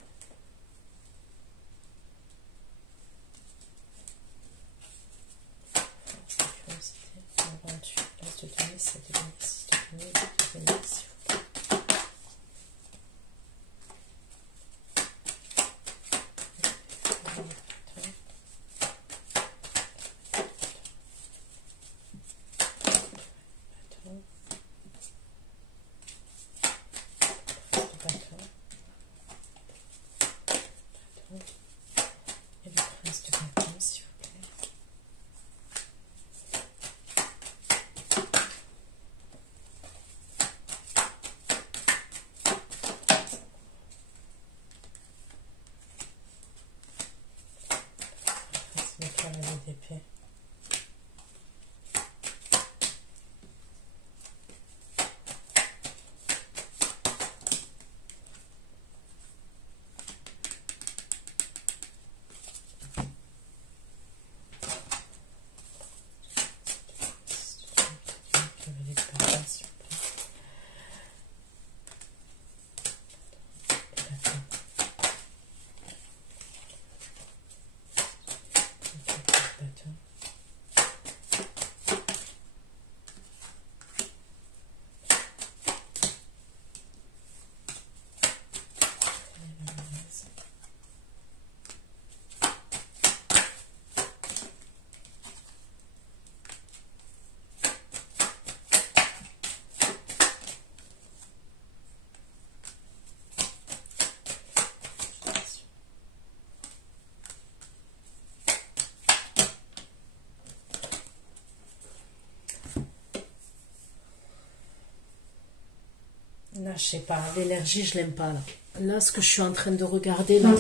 Là, je sais pas, l'énergie, je l'aime pas, là. Là, ce que je suis en train de regarder, là,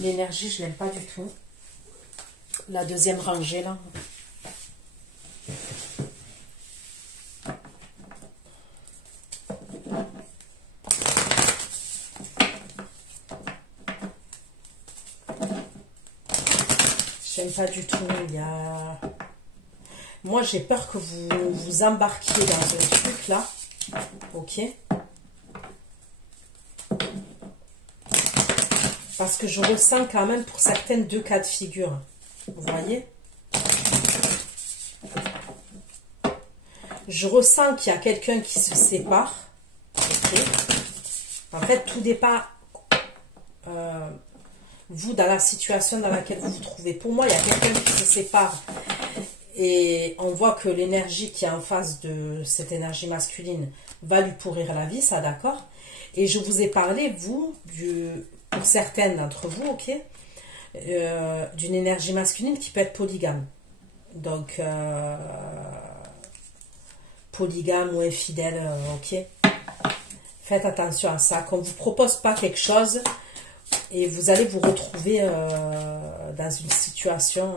l'énergie, je l'aime pas du tout. La deuxième rangée, là. j'aime pas du tout. Il y a... Moi, j'ai peur que vous vous embarquiez dans un truc là. Ok. Parce que je ressens quand même pour certaines deux cas de figure. Vous voyez? Je ressens qu'il y a quelqu'un qui se sépare. Ok. En fait, tout dépend... vous, dans la situation dans laquelle vous vous trouvez. Pour moi, il y a quelqu'un qui se sépare. Et on voit que l'énergie qui est en face de cette énergie masculine va lui pourrir la vie, ça d'accord. Et je vous ai parlé, vous, pour certaines d'entre vous, ok, d'une énergie masculine qui peut être polygame. Donc, polygame ou infidèle, ok. Faites attention à ça. Qu'on ne vous propose pas quelque chose et vous allez vous retrouver dans une situation...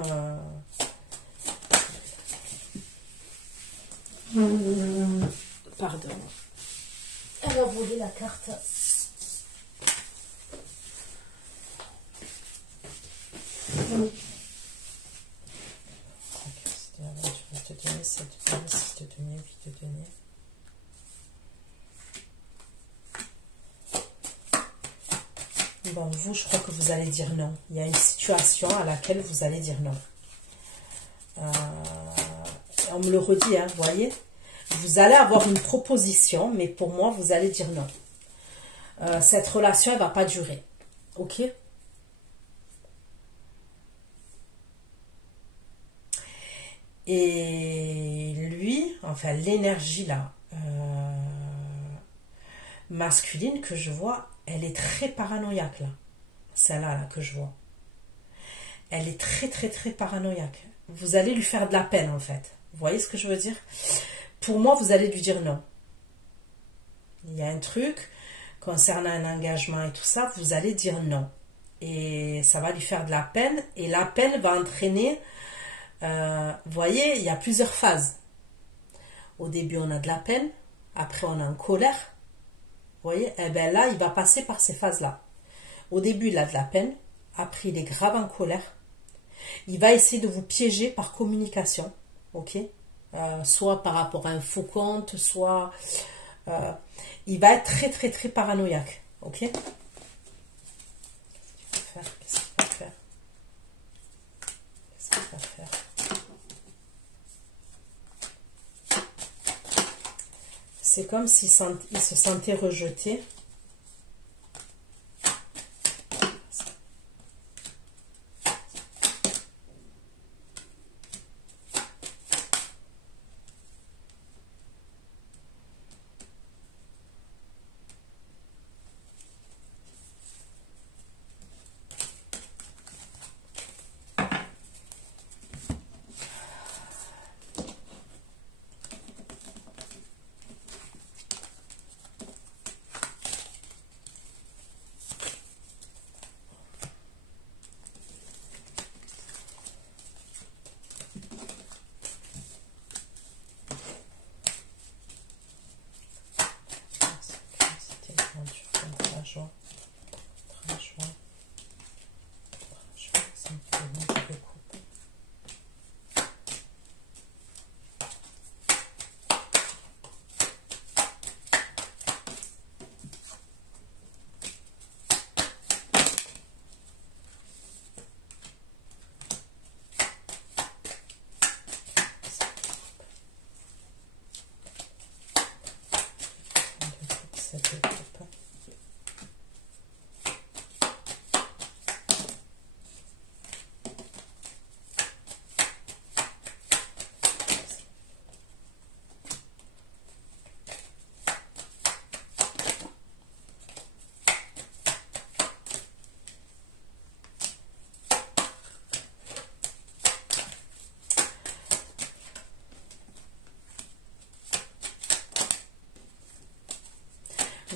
Pardon. Elle a volé la carte. Tu vas te donner, ça te donner, si te donner, puis te donner. Bon, vous, je crois que vous allez dire non. Il y a une situation à laquelle vous allez dire non. On me le redit, hein, vous voyez. Vous allez avoir une proposition, mais pour moi, vous allez dire non. Cette relation, elle ne va pas durer. Ok? Et lui, enfin, l'énergie là, masculine que je vois, elle est très paranoïaque là. Celle-là là, que je vois. Elle est très, très, très paranoïaque. Vous allez lui faire de la peine en fait. Vous voyez ce que je veux dire? Pour moi, vous allez lui dire non. Il y a un truc concernant un engagement et tout ça, vous allez dire non. Et ça va lui faire de la peine. Et la peine va entraîner... vous voyez, il y a plusieurs phases. Au début, on a de la peine. Après, on est en colère. Vous voyez? Et bien là, il va passer par ces phases-là. Au début, il a de la peine. Après, il est grave en colère. Il va essayer de vous piéger par communication. Ok? Soit par rapport à un faux compte, soit... il va être très, très, très paranoïaque. Ok? Qu'est-ce qu'il va faire? Qu'est-ce qu'il va faire? Qu'est-ce qu'il va faire? C'est comme s'il se sentait rejeté.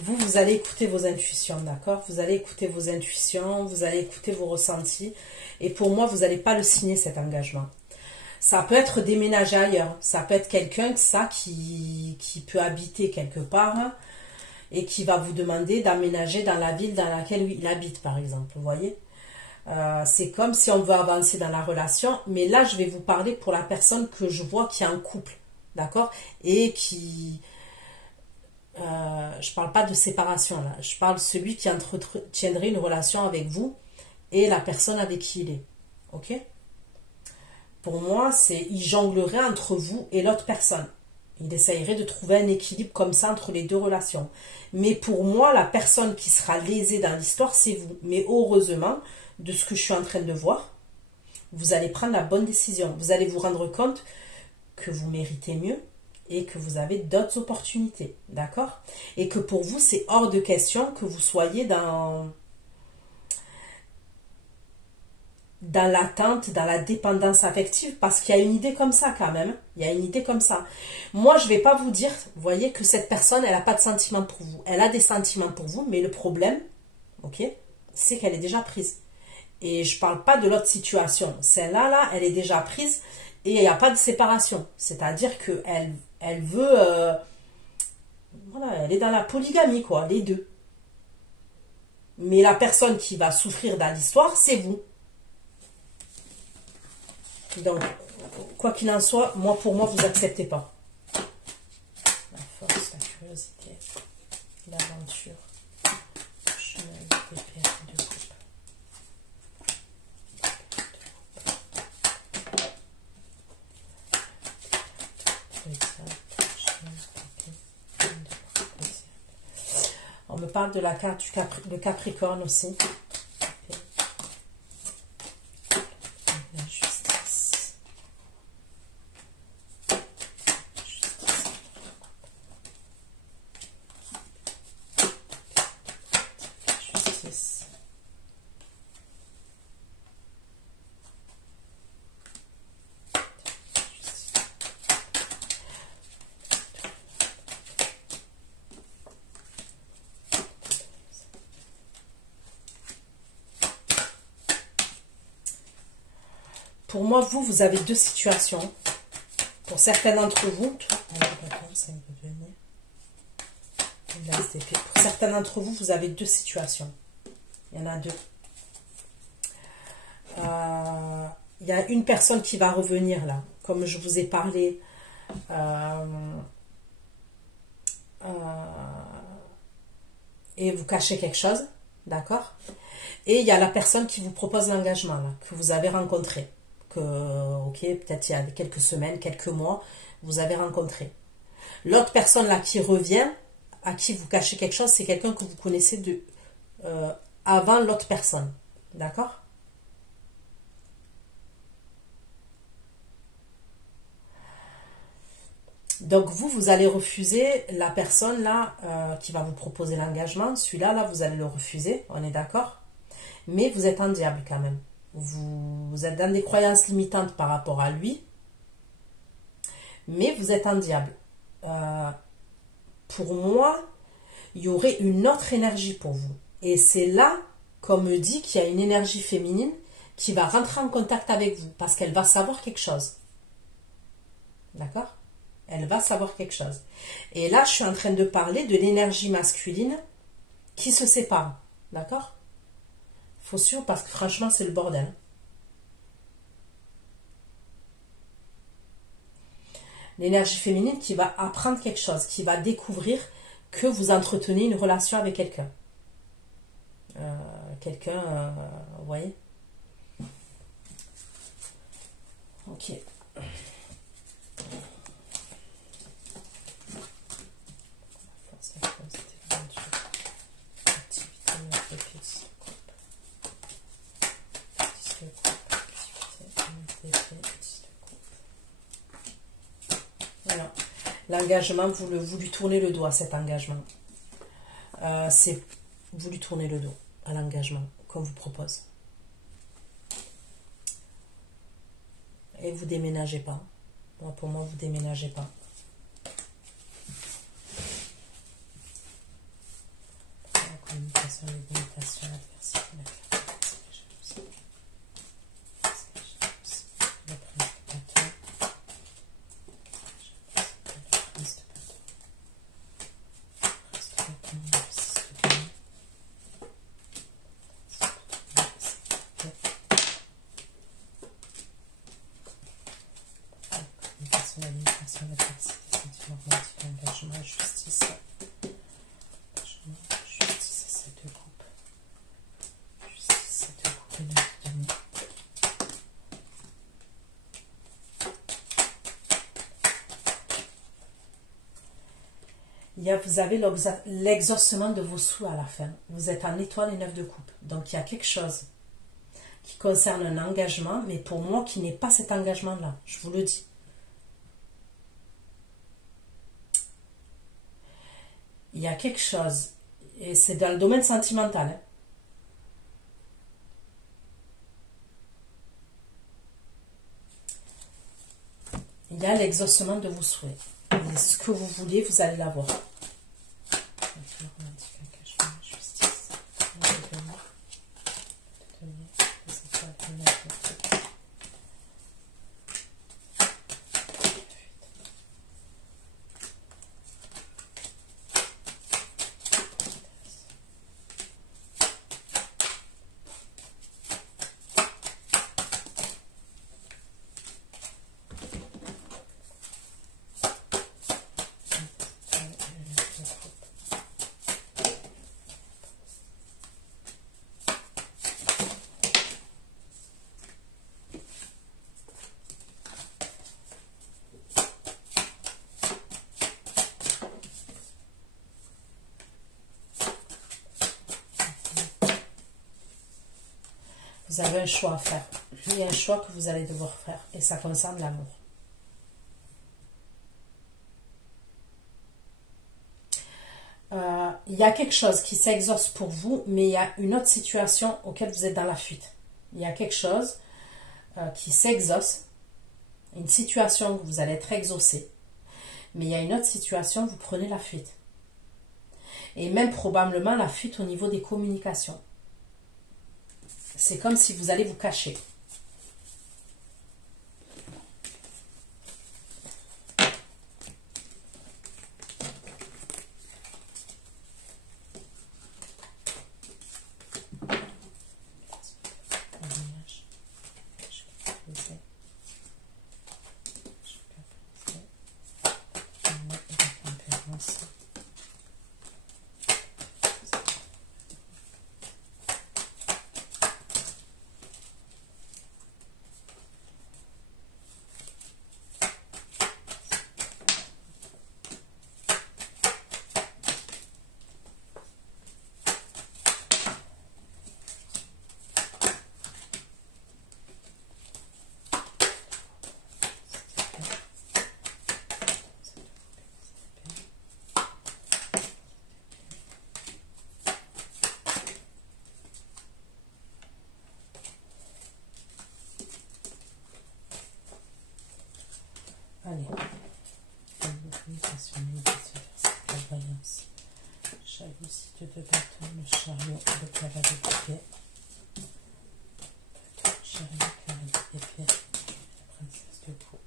Vous allez écouter vos intuitions, d'accord? Vous allez écouter vos intuitions, vous allez écouter vos ressentis. Et pour moi, vous n'allez pas le signer, cet engagement. Ça peut être déménager ailleurs. Ça peut être quelqu'un qui peut habiter quelque part et qui va vous demander d'aménager dans la ville dans laquelle il habite, par exemple. Vous voyez? C'est comme si on veut avancer dans la relation, mais là je vais vous parler pour la personne que je vois qui est en couple, d'accord, et qui je parle pas de séparation là, je parle de celui qui entretiendrait une relation avec vous et la personne avec qui il est, ok. Pour moi, c'est il jonglerait entre vous et l'autre personne. Il essayerait de trouver un équilibre comme ça entre les deux relations. Mais pour moi, la personne qui sera lésée dans l'histoire, c'est vous. Mais heureusement, de ce que je suis en train de voir, vous allez prendre la bonne décision. Vous allez vous rendre compte que vous méritez mieux et que vous avez d'autres opportunités. D'accord? Et que pour vous, c'est hors de question que vous soyez dans l'attente, dans la dépendance affective, parce qu'il y a une idée comme ça quand même. Il y a une idée comme ça. Moi, je ne vais pas vous dire, vous voyez, que cette personne, elle n'a pas de sentiments pour vous. Elle a des sentiments pour vous, mais le problème, ok, c'est qu'elle est déjà prise. Et je ne parle pas de l'autre situation. Celle-là, là, elle est déjà prise et il n'y a pas de séparation. C'est-à-dire qu'elle elle veut... voilà, elle est dans la polygamie, quoi, les deux. Mais la personne qui va souffrir dans l'histoire, c'est vous. Donc, quoi qu'il en soit, moi, pour moi, vous n'acceptez pas. La force, la curiosité, l'aventure, le chemin d'épée de coupe. On me parle de la carte du Capricorne aussi. La justice. Justice. Pour moi, vous avez deux situations. Pour certains d'entre vous, pour certains d'entre vous, vous avez deux situations. Il y en a deux. Il y a une personne qui va revenir là, comme je vous ai parlé. Et vous cachez quelque chose, d'accord? Et il y a la personne qui vous propose l'engagement là, que vous avez rencontré. Que, ok, peut-être il y a quelques semaines, quelques mois, vous avez rencontré. L'autre personne là qui revient, à qui vous cachez quelque chose, c'est quelqu'un que vous connaissez avant l'autre personne. D'accord? Donc vous allez refuser la personne là qui va vous proposer l'engagement. Celui-là, là, vous allez le refuser, on est d'accord? Mais vous êtes un diable quand même. Vous êtes dans des croyances limitantes par rapport à lui, mais vous êtes un diable. Pour moi, il y aurait une autre énergie pour vous. Et c'est là qu'on me dit qu'il y a une énergie féminine qui va rentrer en contact avec vous, parce qu'elle va savoir quelque chose. D'accord? Elle va savoir quelque chose. Et là, je suis en train de parler de l'énergie masculine qui se sépare. D'accord? Faut sûr, parce que franchement, c'est le bordel. L'énergie féminine qui va apprendre quelque chose, qui va découvrir que vous entretenez une relation avec quelqu'un. Vous voyez? Ok. Voilà. L'engagement, vous lui tournez le dos à cet engagement. Vous lui tournez le dos à l'engagement qu'on vous propose. Et vous déménagez pas. Moi, pour moi, vous déménagez pas. Communication, limitation, adversité, l'adversité, sentiment romantique, engagement, justice. Engagement, justice, c'est deux groupes. Justice, c'est deux groupes et 9 demi. Vous avez l'exaucement de vos souhaits à la fin. Vous êtes en étoile et 9 de coupe. Donc il y a quelque chose qui concerne un engagement, mais pour moi qui n'est pas cet engagement-là. Je vous le dis. Il y a quelque chose, et c'est dans le domaine sentimental. Hein. Il y a l'exaucement de vos souhaits. Et ce que vous vouliez, vous allez l'avoir. Vous avez un choix à faire. Il y a un choix que vous allez devoir faire. Et ça concerne l'amour. Il y a quelque chose qui s'exauce pour vous, mais il y a une autre situation auquel vous êtes dans la fuite. Il y a quelque chose qui s'exauce, une situation où vous allez être exaucé, mais il y a une autre situation où vous prenez la fuite. Et même probablement la fuite au niveau des communications. C'est comme si vous allez vous cacher. Allez. Jalousie de deux bâtons, le chariot, le cavalier d'épée. Chariot, cavalier d'épée, la princesse de coupe.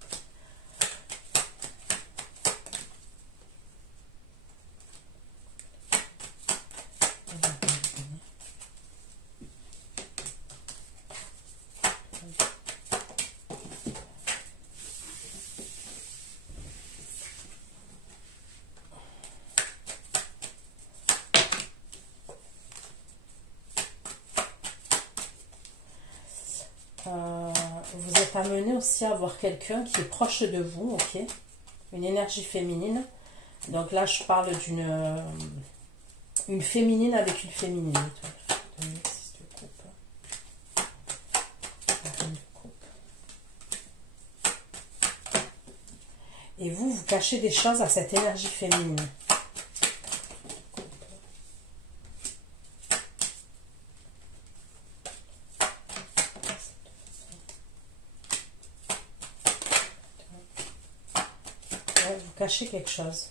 Vous êtes amené aussi à voir quelqu'un qui est proche de vous, ok? Une énergie féminine. Donc là, je parle une féminine avec une féminine. Et vous cachez des choses à cette énergie féminine. Vous cachez quelque chose.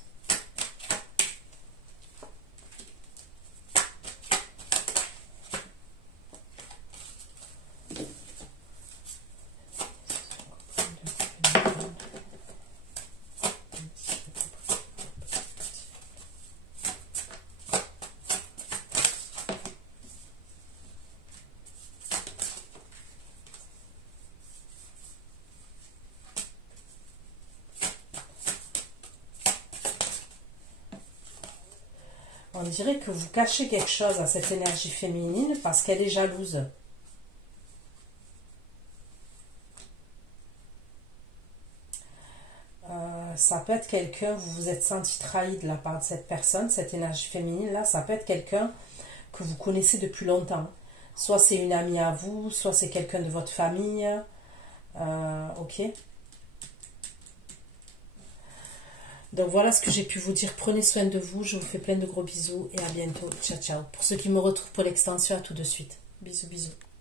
On dirait que vous cachez quelque chose à cette énergie féminine parce qu'elle est jalouse. Ça peut être quelqu'un, vous vous êtes senti trahi de la part de cette personne, cette énergie féminine là, ça peut être quelqu'un que vous connaissez depuis longtemps. Soit c'est une amie à vous, soit c'est quelqu'un de votre famille. Ok. Donc voilà ce que j'ai pu vous dire. Prenez soin de vous, je vous fais plein de gros bisous et à bientôt. Ciao ciao. Pour ceux qui me retrouvent pour l'extension, à tout de suite. Bisous bisous.